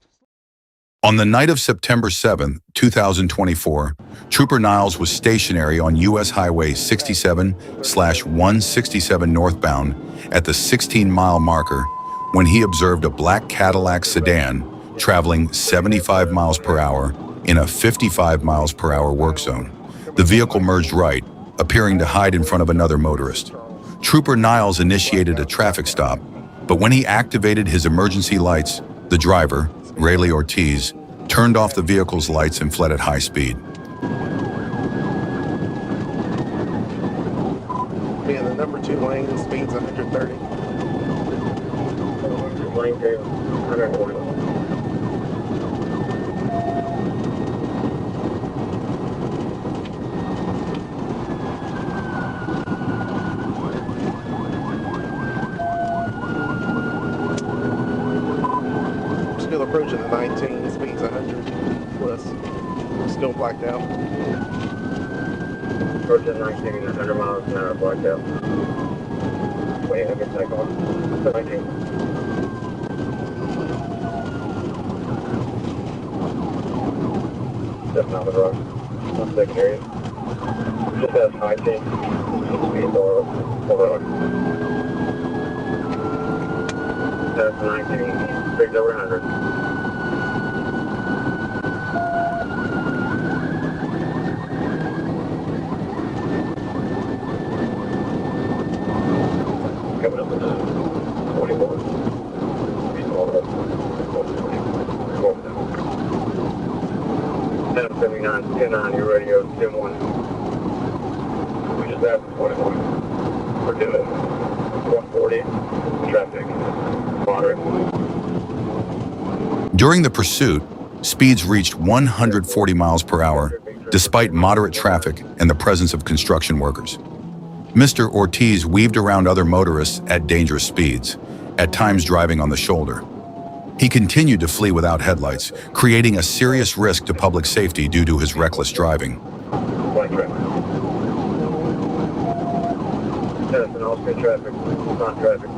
On the night of September 7, 2024, Trooper Niles was stationary on U.S. Highway 67/167 northbound at the 16-mile marker when he observed a black Cadillac sedan traveling 75 miles per hour in a 55 miles per hour work zone. The vehicle merged right, appearing to hide in front of another motorist. Trooper Niles initiated a traffic stop, but when he activated his emergency lights, the driver, Rayleigh Ortiz, turned off the vehicle's lights and fled at high speed. Being the number 2 lane, speeds 130. Lane 2, 140. Still approaching the 19, speeds 100 plus. Still blacked out. Approaching 19, 100 miles an hour, blacked out. Wait, I can take off. 19. Stepping out of the road. One second area. Just has high change. Speed over. That's 19, speeds over 100. Coming up with a 24. Speed all up. 1079, 10-9, your radio, 10-1. We just passed 21. We're doing 140, traffic, moderate. During the pursuit, speeds reached 140 miles per hour, despite moderate traffic and the presence of construction workers. Mr. Ortiz weaved around other motorists at dangerous speeds, at times driving on the shoulder. He continued to flee without headlights, creating a serious risk to public safety due to his reckless driving. White traffic. Test and all speed traffic, non-traffic.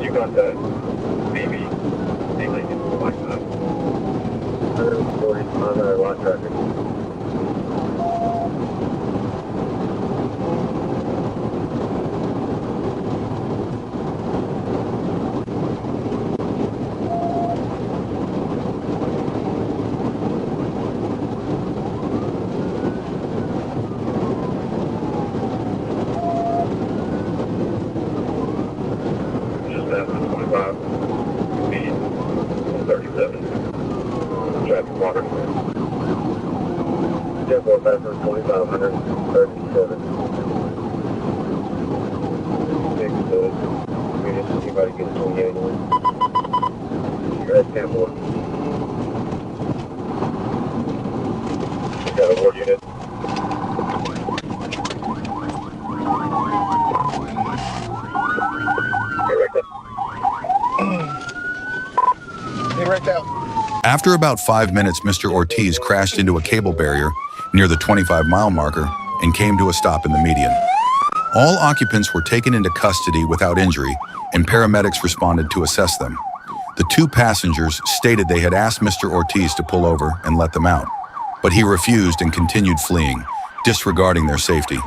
You got that BB, deleted like that. 140 on the lot traffic. Just after 25, speed 37, traffic water. Tempo factor 2,537. Big good. We just see anybody get 28. You're at tempo. Got a ward unit. After about 5 minutes, Mr. Ortiz crashed into a cable barrier near the 25-mile marker and came to a stop in the median. All occupants were taken into custody without injury, and paramedics responded to assess them. The 2 passengers stated they had asked Mr. Ortiz to pull over and let them out, but he refused and continued fleeing, disregarding their safety.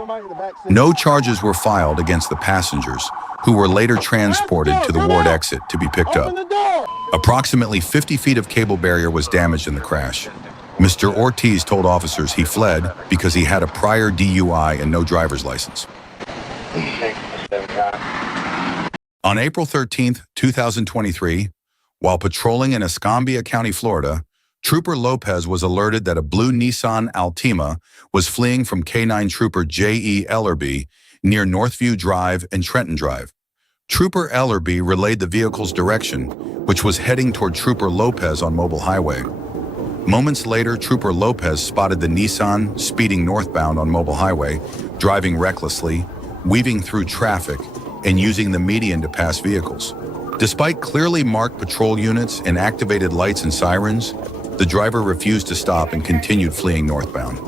No charges were filed against the passengers, who were later transported to the ward exit to be picked up. Approximately 50 feet of cable barrier was damaged in the crash. Mr. Ortiz told officers he fled because he had a prior DUI and no driver's license. On April 13, 2023, while patrolling in Escambia County, Florida, Trooper Lopez was alerted that a blue Nissan Altima was fleeing from K-9 Trooper J.E. Ellerby near Northview Drive and Trenton Drive. Trooper Ellerby relayed the vehicle's direction, which was heading toward Trooper Lopez on Mobile Highway. Moments later, Trooper Lopez spotted the Nissan speeding northbound on Mobile Highway, driving recklessly, weaving through traffic, and using the median to pass vehicles. Despite clearly marked patrol units and activated lights and sirens, the driver refused to stop and continued fleeing northbound.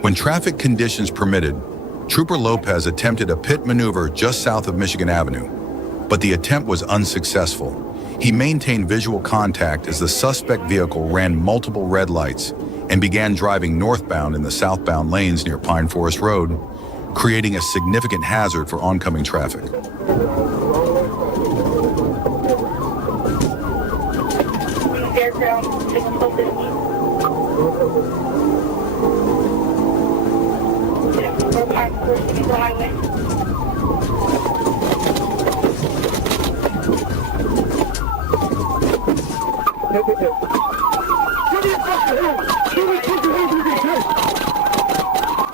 When traffic conditions permitted, Trooper Lopez attempted a pit maneuver just south of Michigan Avenue, but the attempt was unsuccessful. He maintained visual contact as the suspect vehicle ran multiple red lights and began driving northbound in the southbound lanes near Pine Forest Road, creating a significant hazard for oncoming traffic.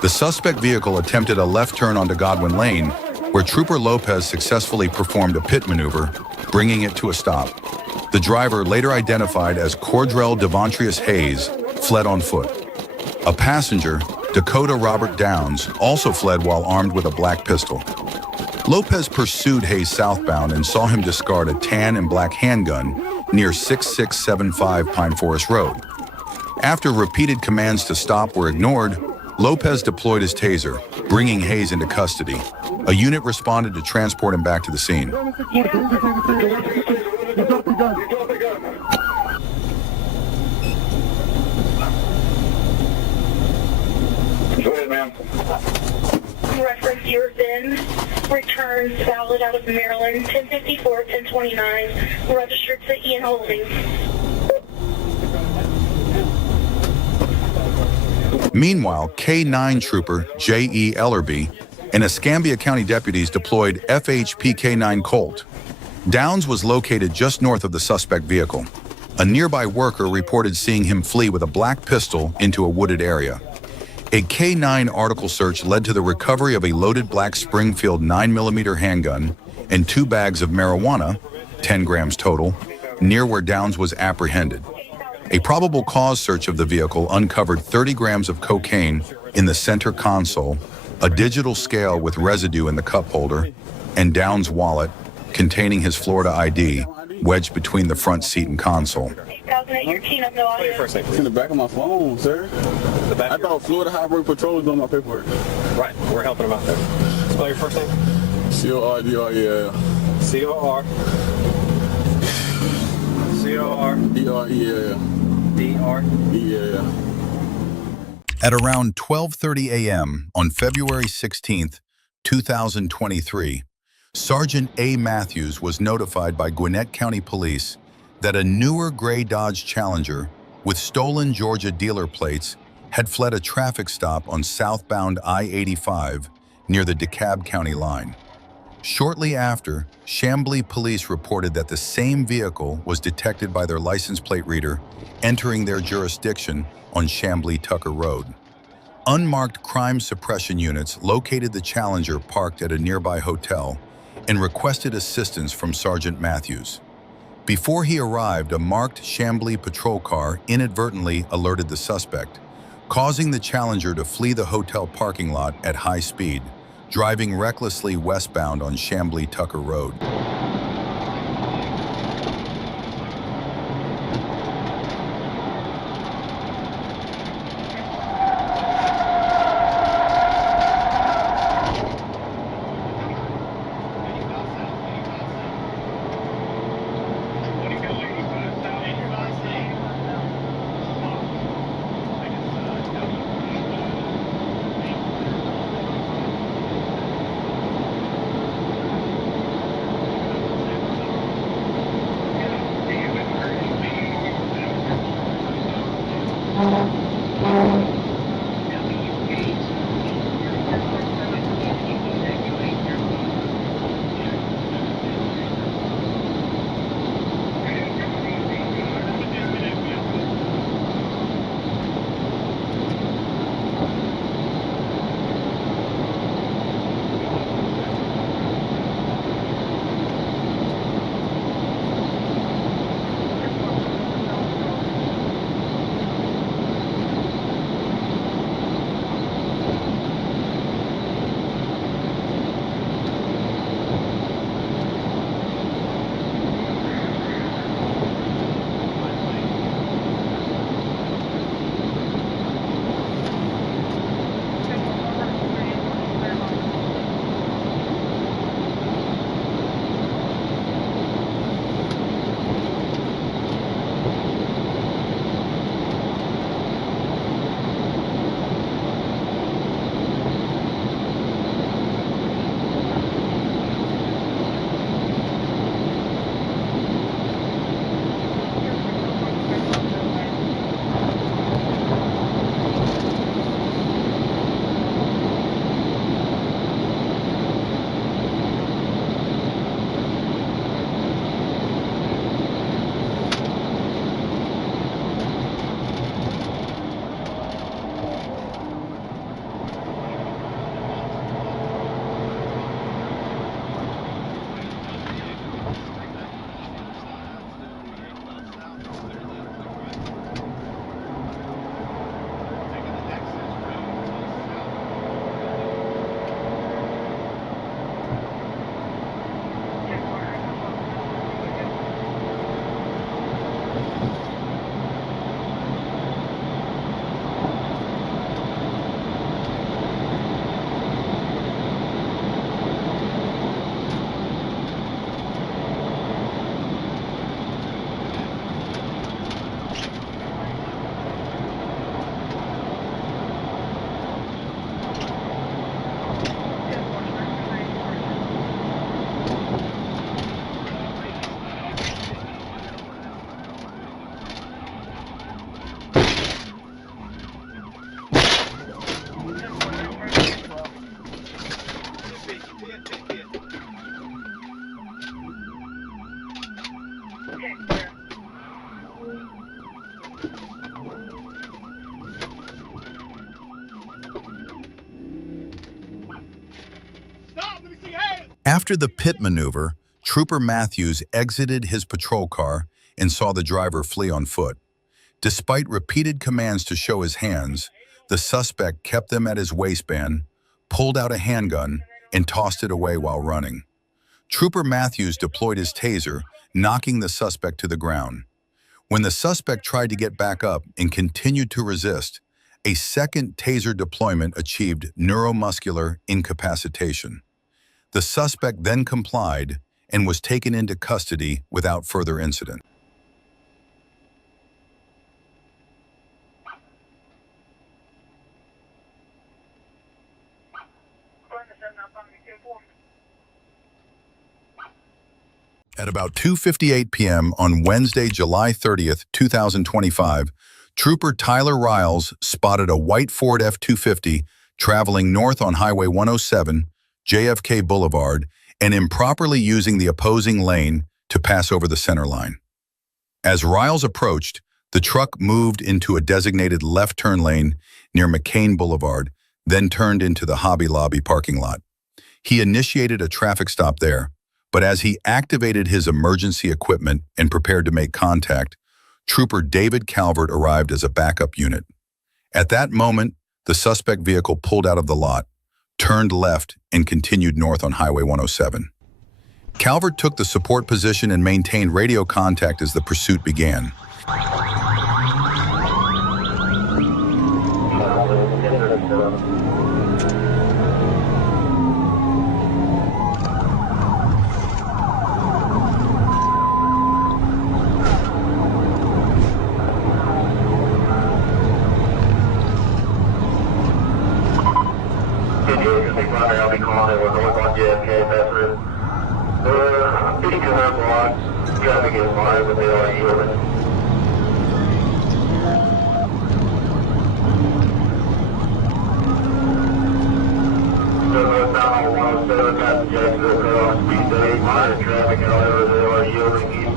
The suspect vehicle attempted a left turn onto Godwin Lane, where Trooper Lopez successfully performed a pit maneuver, bringing it to a stop. The driver, later identified as Cordrell Devontrius Hayes, fled on foot. A passenger, Dakota Robert Downs, also fled while armed with a black pistol. Lopez pursued Hayes southbound and saw him discard a tan and black handgun near 6675 Pine Forest Road. After repeated commands to stop were ignored, Lopez deployed his taser, bringing Hayes into custody. A unit responded to transport him back to the scene. Go ahead, ma'am. Reference your VIN. Returns valid out of Maryland, 1054, 1029. Registered to Ian Holdings. Meanwhile, K-9 trooper J.E. Ellerby and Escambia County deputies deployed FHP K-9 Colt. Downs was located just north of the suspect vehicle. A nearby worker reported seeing him flee with a black pistol into a wooded area. A K-9 article search led to the recovery of a loaded black Springfield 9mm handgun and 2 bags of marijuana, 10 grams total, near where Downs was apprehended. A probable cause search of the vehicle uncovered 30 grams of cocaine in the center console, a digital scale with residue in the cup holder, and Downs' wallet, containing his Florida ID, wedged between the front seat and console. It's in the back of my phone, sir. I thought Florida Highway Patrol was doing my paperwork. Right, we're helping them out there. Spell your first name. C-O-R-D-R-E-A. C-O-R. C-O-R. D-R-E-A. D-R. At around 12:30 a.m. on February 16, 2023, Sergeant A. Matthews was notified by Gwinnett County Police that a newer gray Dodge Challenger with stolen Georgia dealer plates had fled a traffic stop on southbound I-85 near the DeKalb County line. Shortly after, Chamblee police reported that the same vehicle was detected by their license plate reader entering their jurisdiction on Chamblee-Tucker Road. Unmarked crime suppression units located the Challenger parked at a nearby hotel and requested assistance from Sergeant Matthews. Before he arrived, a marked Chamblee patrol car inadvertently alerted the suspect, causing the Challenger to flee the hotel parking lot at high speed, driving recklessly westbound on Chamblee-Tucker Road. After the pit maneuver, Trooper Matthews exited his patrol car and saw the driver flee on foot. Despite repeated commands to show his hands, the suspect kept them at his waistband, pulled out a handgun, and tossed it away while running. Trooper Matthews deployed his taser, knocking the suspect to the ground. When the suspect tried to get back up and continued to resist, a second taser deployment achieved neuromuscular incapacitation. The suspect then complied and was taken into custody without further incident. At about 2:58 p.m. on Wednesday, July 30th, 2025, Trooper Tyler Riles spotted a white Ford F-250 traveling north on Highway 107, JFK Boulevard, and improperly using the opposing lane to pass over the center line. As Riles approached, the truck moved into a designated left turn lane near McCain Boulevard, then turned into the Hobby Lobby parking lot. He initiated a traffic stop there, but as he activated his emergency equipment and prepared to make contact, Trooper David Calvert arrived as a backup unit. At that moment, the suspect vehicle pulled out of the lot, turned left, and continued north on Highway 107. Calvert took the support position and maintained radio contact as the pursuit began. I'll be calling it with north on JFK, that's it. Speaking of that block, traffic is fine, but they are yielding. So northbound on 107, past Jacksonville, cut off speed to 8 miles of traffic, however, they are yielding. Keep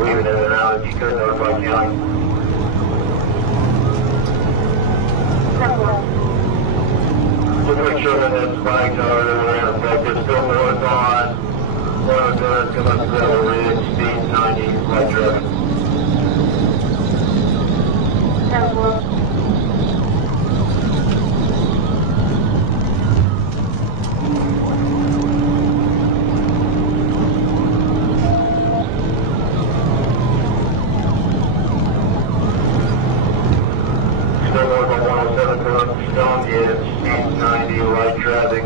leaving in and out if you could notify county. Just make sure that that spike tower that we're in effect is still north on 107, come up to the ridge, speed 90, light traffic. Still north on 107, come up to Stonegate, speed 90, light traffic.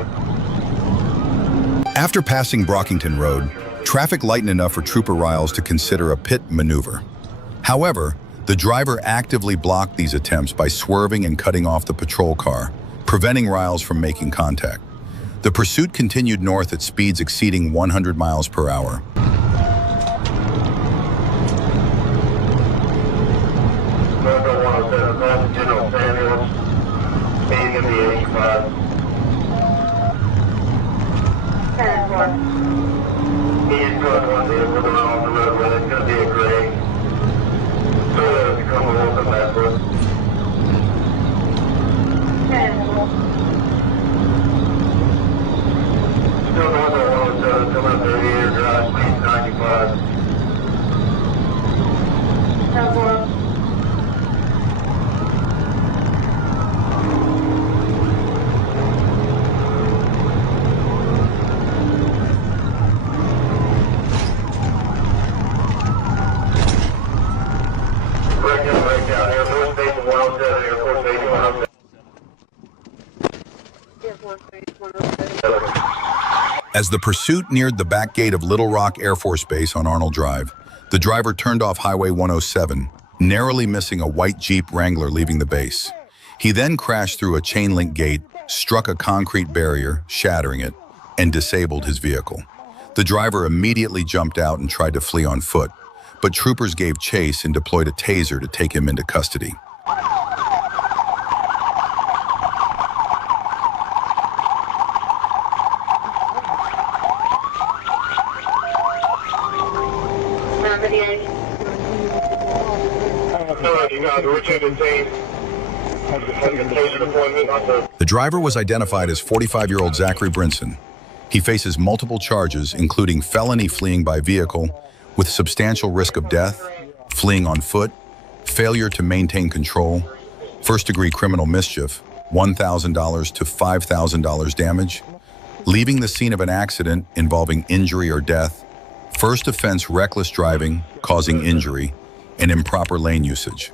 After passing Brockington Road, traffic lightened enough for Trooper Riles to consider a pit maneuver. However, the driver actively blocked these attempts by swerving and cutting off the patrol car, preventing Riles from making contact. The pursuit continued north at speeds exceeding 100 miles per hour. North on 107, past General Samuels, speeding in the 85. He's got one vehicle going off the roadway, it's going to be a gray. So there's a couple of them backwards. Still north on 107, coming up 38 drive, speed 95. Breakdown, Airport Station 107, Airport Station 107. As the pursuit neared the back gate of Little Rock Air Force Base on Arnold Drive, the driver turned off Highway 107, narrowly missing a white Jeep Wrangler leaving the base. He then crashed through a chain-link gate, struck a concrete barrier, shattering it, and disabled his vehicle. The driver immediately jumped out and tried to flee on foot, but troopers gave chase and deployed a taser to take him into custody. The driver was identified as 45-year-old Zachary Brinson. He faces multiple charges, including felony fleeing by vehicle with substantial risk of death, fleeing on foot, failure to maintain control, first-degree criminal mischief, $1,000 to $5,000 damage, leaving the scene of an accident involving injury or death, first offense reckless driving causing injury, and improper lane usage.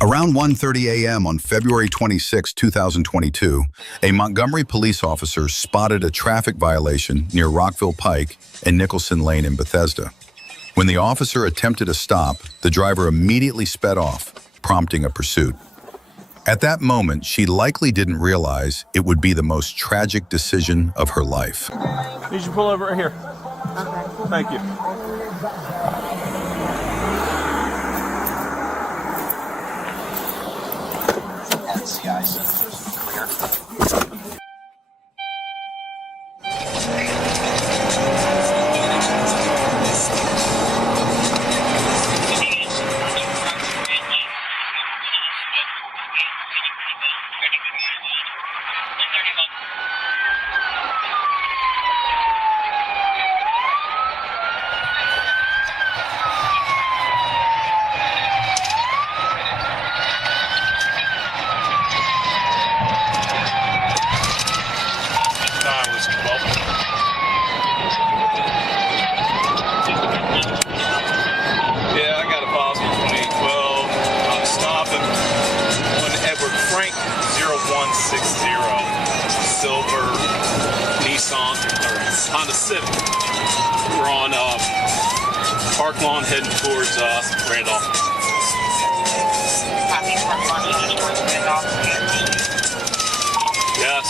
Around 1:30 a.m. on February 26, 2022, a Montgomery police officer spotted a traffic violation near Rockville Pike and Nicholson Lane in Bethesda. When the officer attempted to stop, the driver immediately sped off, prompting a pursuit. At that moment, she likely didn't realize it would be the most tragic decision of her life. Need you to pull over right here. Okay. Thank you. Silver Nissan or Honda Civic. We're on Park Lawn heading towards Randolph. Yes.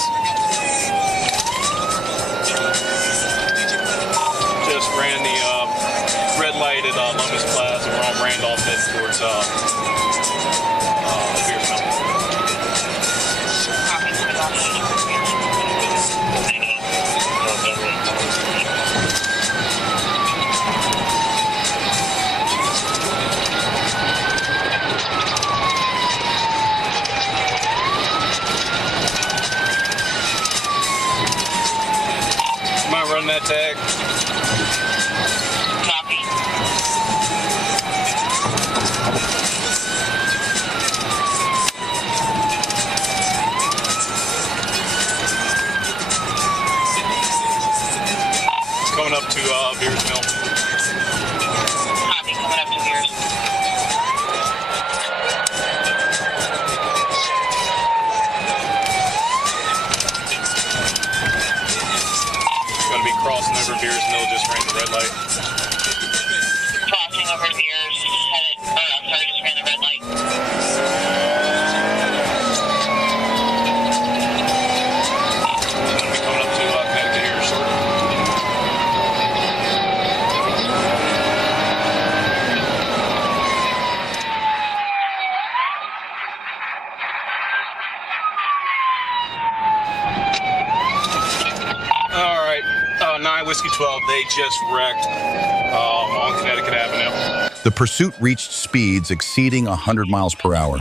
Just ran the red light at Lummis Plaza. We're on Randolph heading towards run that tag. Copy. It's coming up to Beers Mill. Copy, coming up to Beers. Crossing over Beers Mill, just ran the red light. Crossing over Beers, headed, I'm sorry, just ran the red light. I'm going to be coming up to Connecticut here shortly. All right. 9 Whiskey 12, they just wrecked on Connecticut Avenue. The pursuit reached speeds exceeding 100 miles per hour.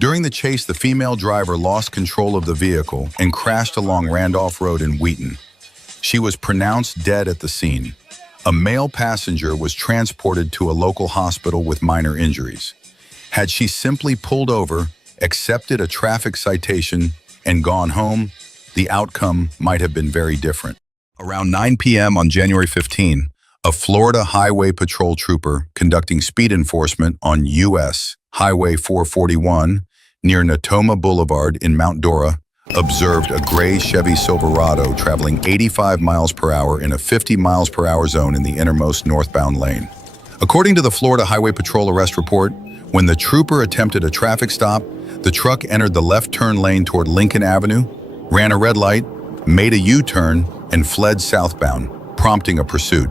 During the chase, the female driver lost control of the vehicle and crashed along Randolph Road in Wheaton. She was pronounced dead at the scene. A male passenger was transported to a local hospital with minor injuries. Had she simply pulled over, accepted a traffic citation, and gone home, the outcome might have been very different. Around 9 p.m. on January 15, a Florida Highway Patrol trooper conducting speed enforcement on U.S. Highway 441 near Natoma Boulevard in Mount Dora observed a gray Chevy Silverado traveling 85 miles per hour in a 50 miles per hour zone in the innermost northbound lane. According to the Florida Highway Patrol arrest report, when the trooper attempted a traffic stop, the truck entered the left turn lane toward Lincoln Avenue, ran a red light, made a U-turn, and fled southbound, prompting a pursuit.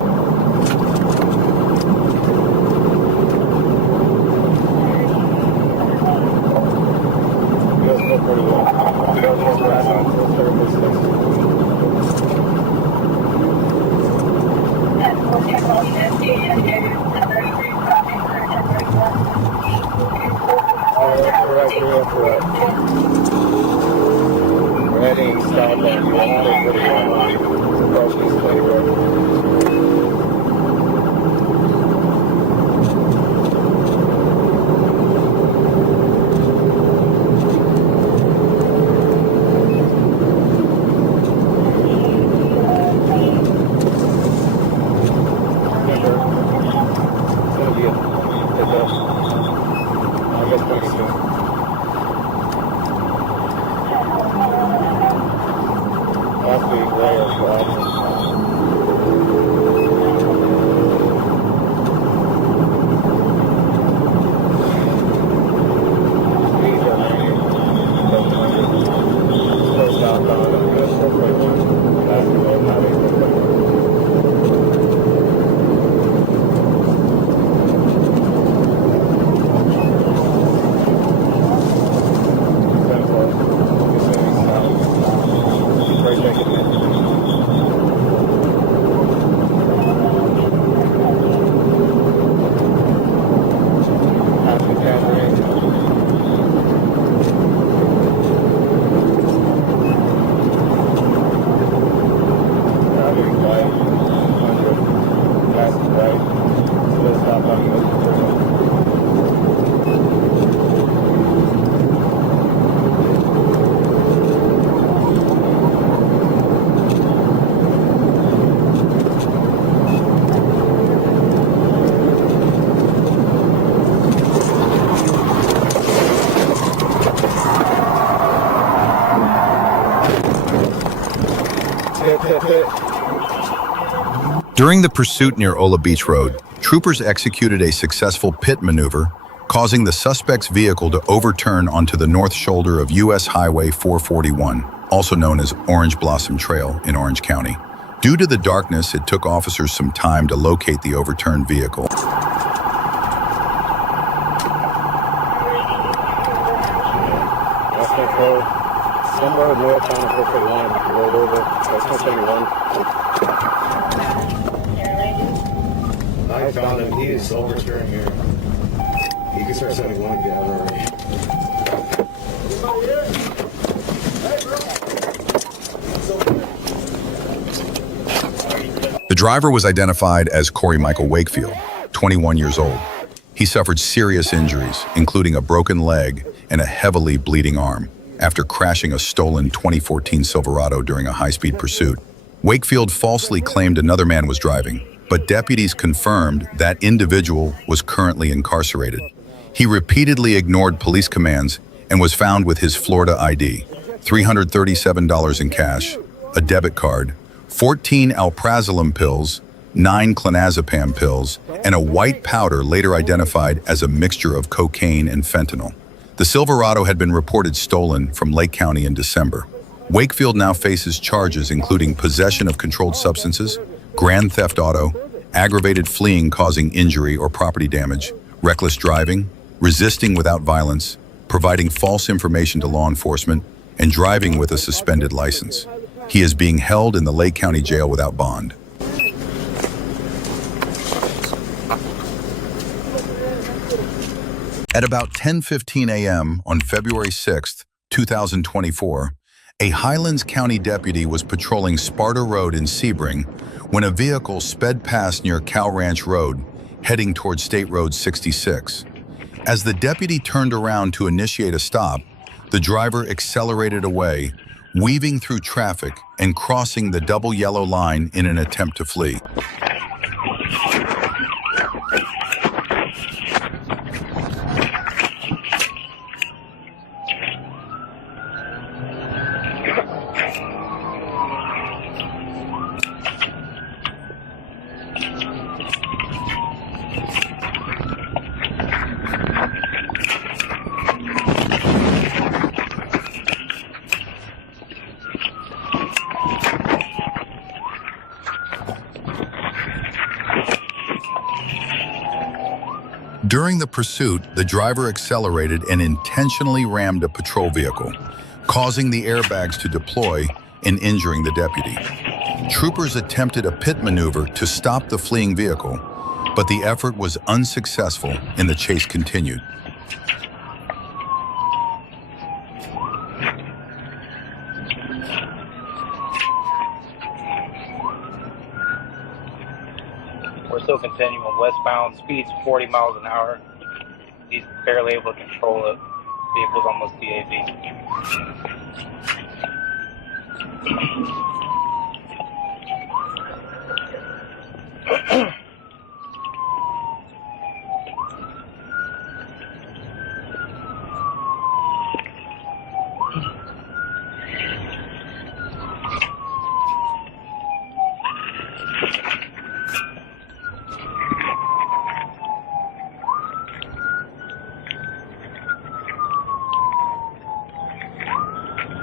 heading south on US 441 across East Lake Road. During the pursuit near Ola Beach Road, troopers executed a successful pit maneuver, causing the suspect's vehicle to overturn onto the north shoulder of U.S. Highway 441, also known as Orange Blossom Trail in Orange County. Due to the darkness, it took officers some time to locate the overturned vehicle. Somewhere north on the 441, rolled over. That's 271. I found him. He is overturned here. He can start 71 again already. The driver was identified as Corey Michael Wakefield, 21 years old. He suffered serious injuries, including a broken leg and a heavily bleeding arm, after crashing a stolen 2014 Silverado during a high-speed pursuit. Wakefield falsely claimed another man was driving, but deputies confirmed that individual was currently incarcerated. He repeatedly ignored police commands and was found with his Florida ID, $337 in cash, a debit card, 14 alprazolam pills, 9 clonazepam pills, and a white powder later identified as a mixture of cocaine and fentanyl. The Silverado had been reported stolen from Lake County in December. Wakefield now faces charges including possession of controlled substances, grand theft auto, aggravated fleeing causing injury or property damage, reckless driving, resisting without violence, providing false information to law enforcement, and driving with a suspended license. He is being held in the Lake County Jail without bond. At about 10:15 a.m. on February 6, 2024, a Highlands County deputy was patrolling Sparta Road in Sebring when a vehicle sped past near Cow Ranch Road, heading toward State Road 66. As the deputy turned around to initiate a stop, the driver accelerated away, weaving through traffic and crossing the double yellow line in an attempt to flee. During the pursuit, the driver accelerated and intentionally rammed a patrol vehicle, causing the airbags to deploy and injuring the deputy. Troopers attempted a pit maneuver to stop the fleeing vehicle, but the effort was unsuccessful and the chase continued. still continuing westbound, speeds 40 miles an hour. He's barely able to control it. Vehicle's almost DAV.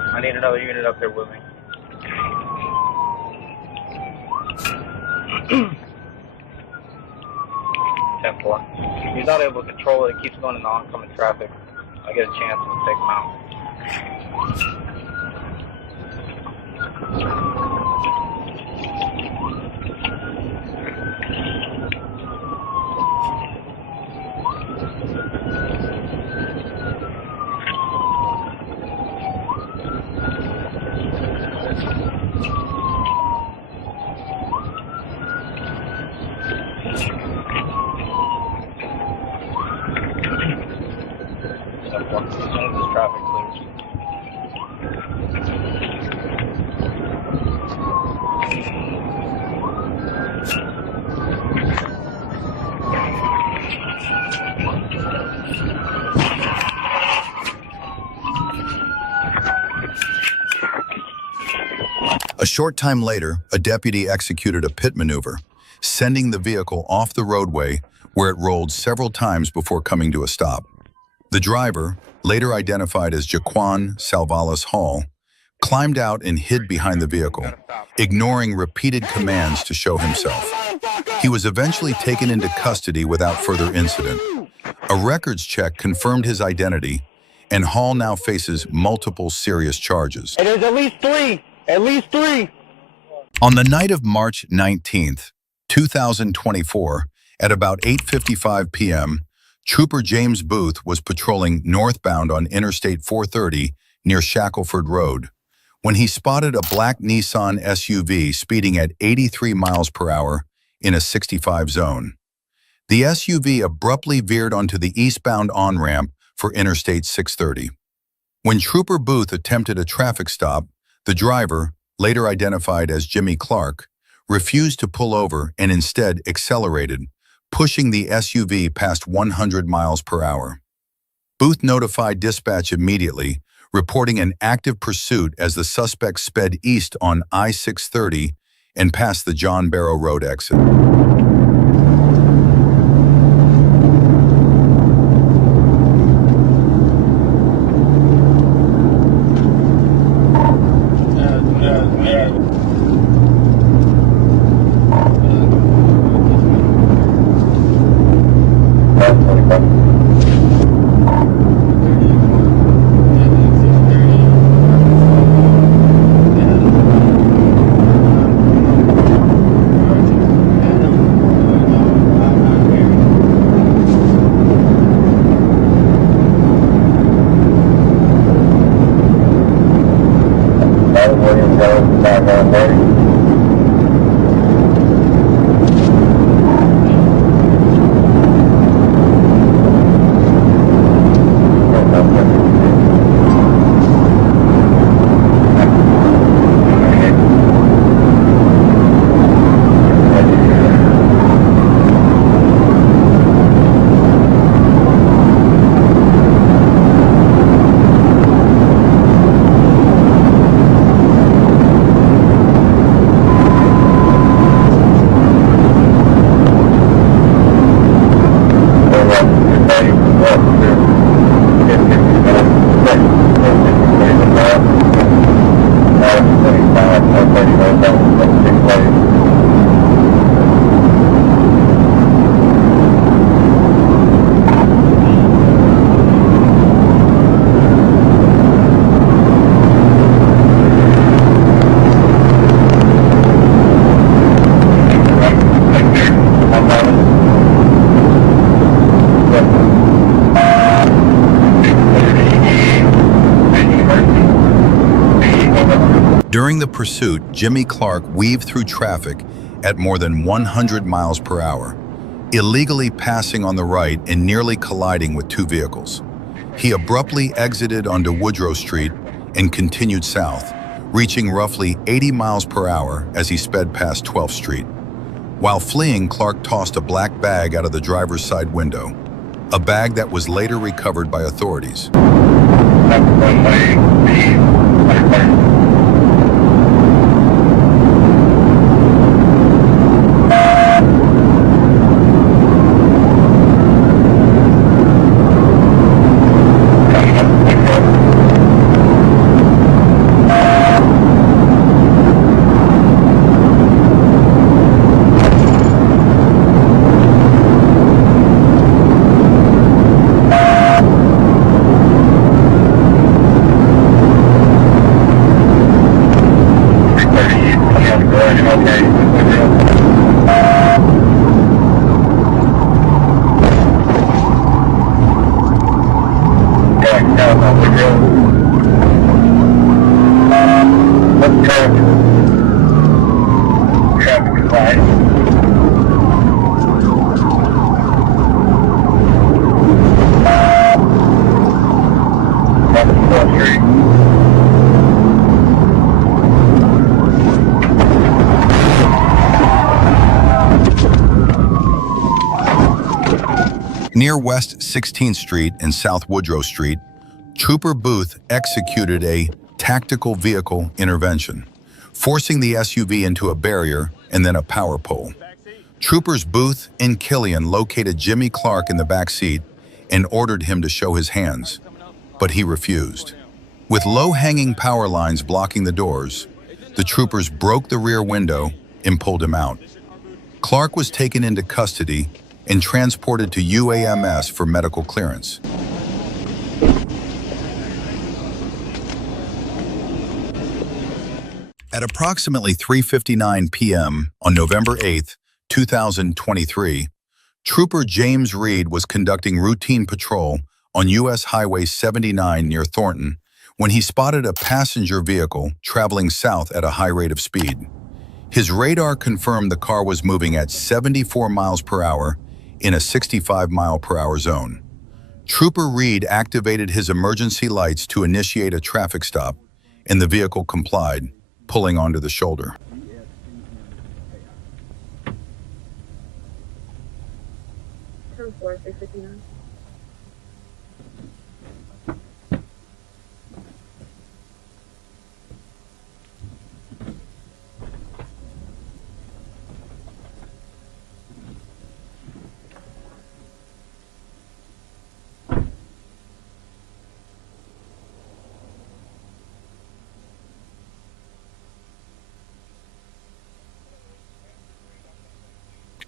I need another unit up there with me. He's not able to control it. It keeps going into oncoming traffic. I get a chance to take him out. As soon as this traffic clears. A short time later, a deputy executed a pit maneuver, sending the vehicle off the roadway where it rolled several times before coming to a stop. The driver, later identified as Jaquan Salvalis Hall, climbed out and hid behind the vehicle, ignoring repeated commands to show himself. He was eventually taken into custody without further incident. A records check confirmed his identity, and Hall now faces multiple serious charges. Hey, there's at least three! At least three! On the night of March 19th, 2024, at about 8:55 p.m., Trooper James Booth was patrolling northbound on Interstate 430 near Shackelford Road when he spotted a black Nissan SUV speeding at 83 miles per hour in a 65 zone. The SUV abruptly veered onto the eastbound on-ramp for Interstate 630. When Trooper Booth attempted a traffic stop, the driver, later identified as Jimmy Clark, refused to pull over and instead accelerated, pushing the SUV past 100 miles per hour. Booth notified dispatch immediately, reporting an active pursuit as the suspect sped east on I-630 and past the John Barrow Road exit. During the pursuit, Jimmy Clark weaved through traffic at more than 100 miles per hour, illegally passing on the right and nearly colliding with two vehicles. He abruptly exited onto Woodrow Street and continued south, reaching roughly 80 miles per hour as he sped past 12th Street. While fleeing, Clark tossed a black bag out of the driver's side window, a bag that was later recovered by authorities. Near West 16th Street and South Woodrow Street, Trooper Booth executed a tactical vehicle intervention, forcing the SUV into a barrier and then a power pole. Troopers Booth and Killian located Jimmy Clark in the back seat and ordered him to show his hands, but he refused. With low-hanging power lines blocking the doors, the troopers broke the rear window and pulled him out. Clark was taken into custody and transported to UAMS for medical clearance. At approximately 3:59 p.m. on November 8, 2023, Trooper James Reed was conducting routine patrol on U.S. Highway 79 near Thornton when he spotted a passenger vehicle traveling south at a high rate of speed. His radar confirmed the car was moving at 74 miles per hour in a 65-mile-per-hour zone. Trooper Reed activated his emergency lights to initiate a traffic stop, and the vehicle complied, pulling onto the shoulder.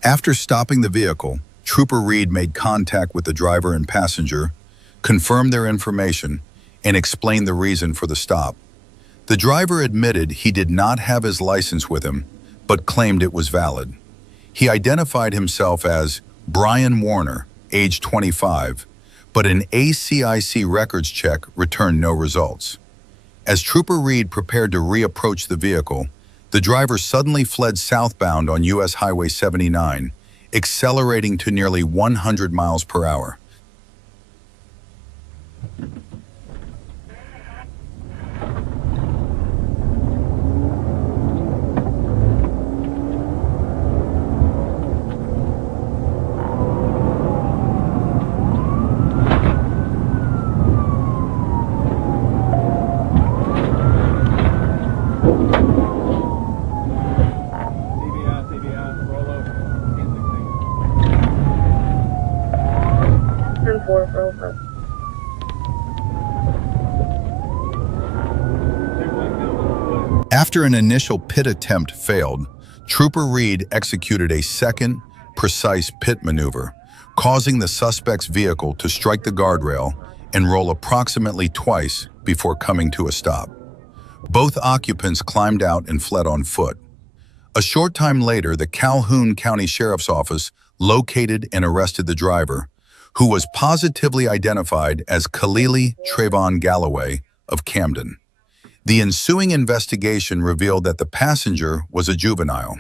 After stopping the vehicle, Trooper Reed made contact with the driver and passenger, confirmed their information, and explained the reason for the stop. The driver admitted he did not have his license with him, but claimed it was valid. He identified himself as Brian Warner, age 25, but an ACIC records check returned no results. As Trooper Reed prepared to reapproach the vehicle, the driver suddenly fled southbound on U.S. Highway 79, accelerating to nearly 100 miles per hour. After an initial pit attempt failed, Trooper Reed executed a second, precise pit maneuver, causing the suspect's vehicle to strike the guardrail and roll approximately twice before coming to a stop. Both occupants climbed out and fled on foot. A short time later, the Calhoun County Sheriff's Office located and arrested the driver, who was positively identified as Khalili Trayvon Galloway of Camden. The ensuing investigation revealed that the passenger was a juvenile.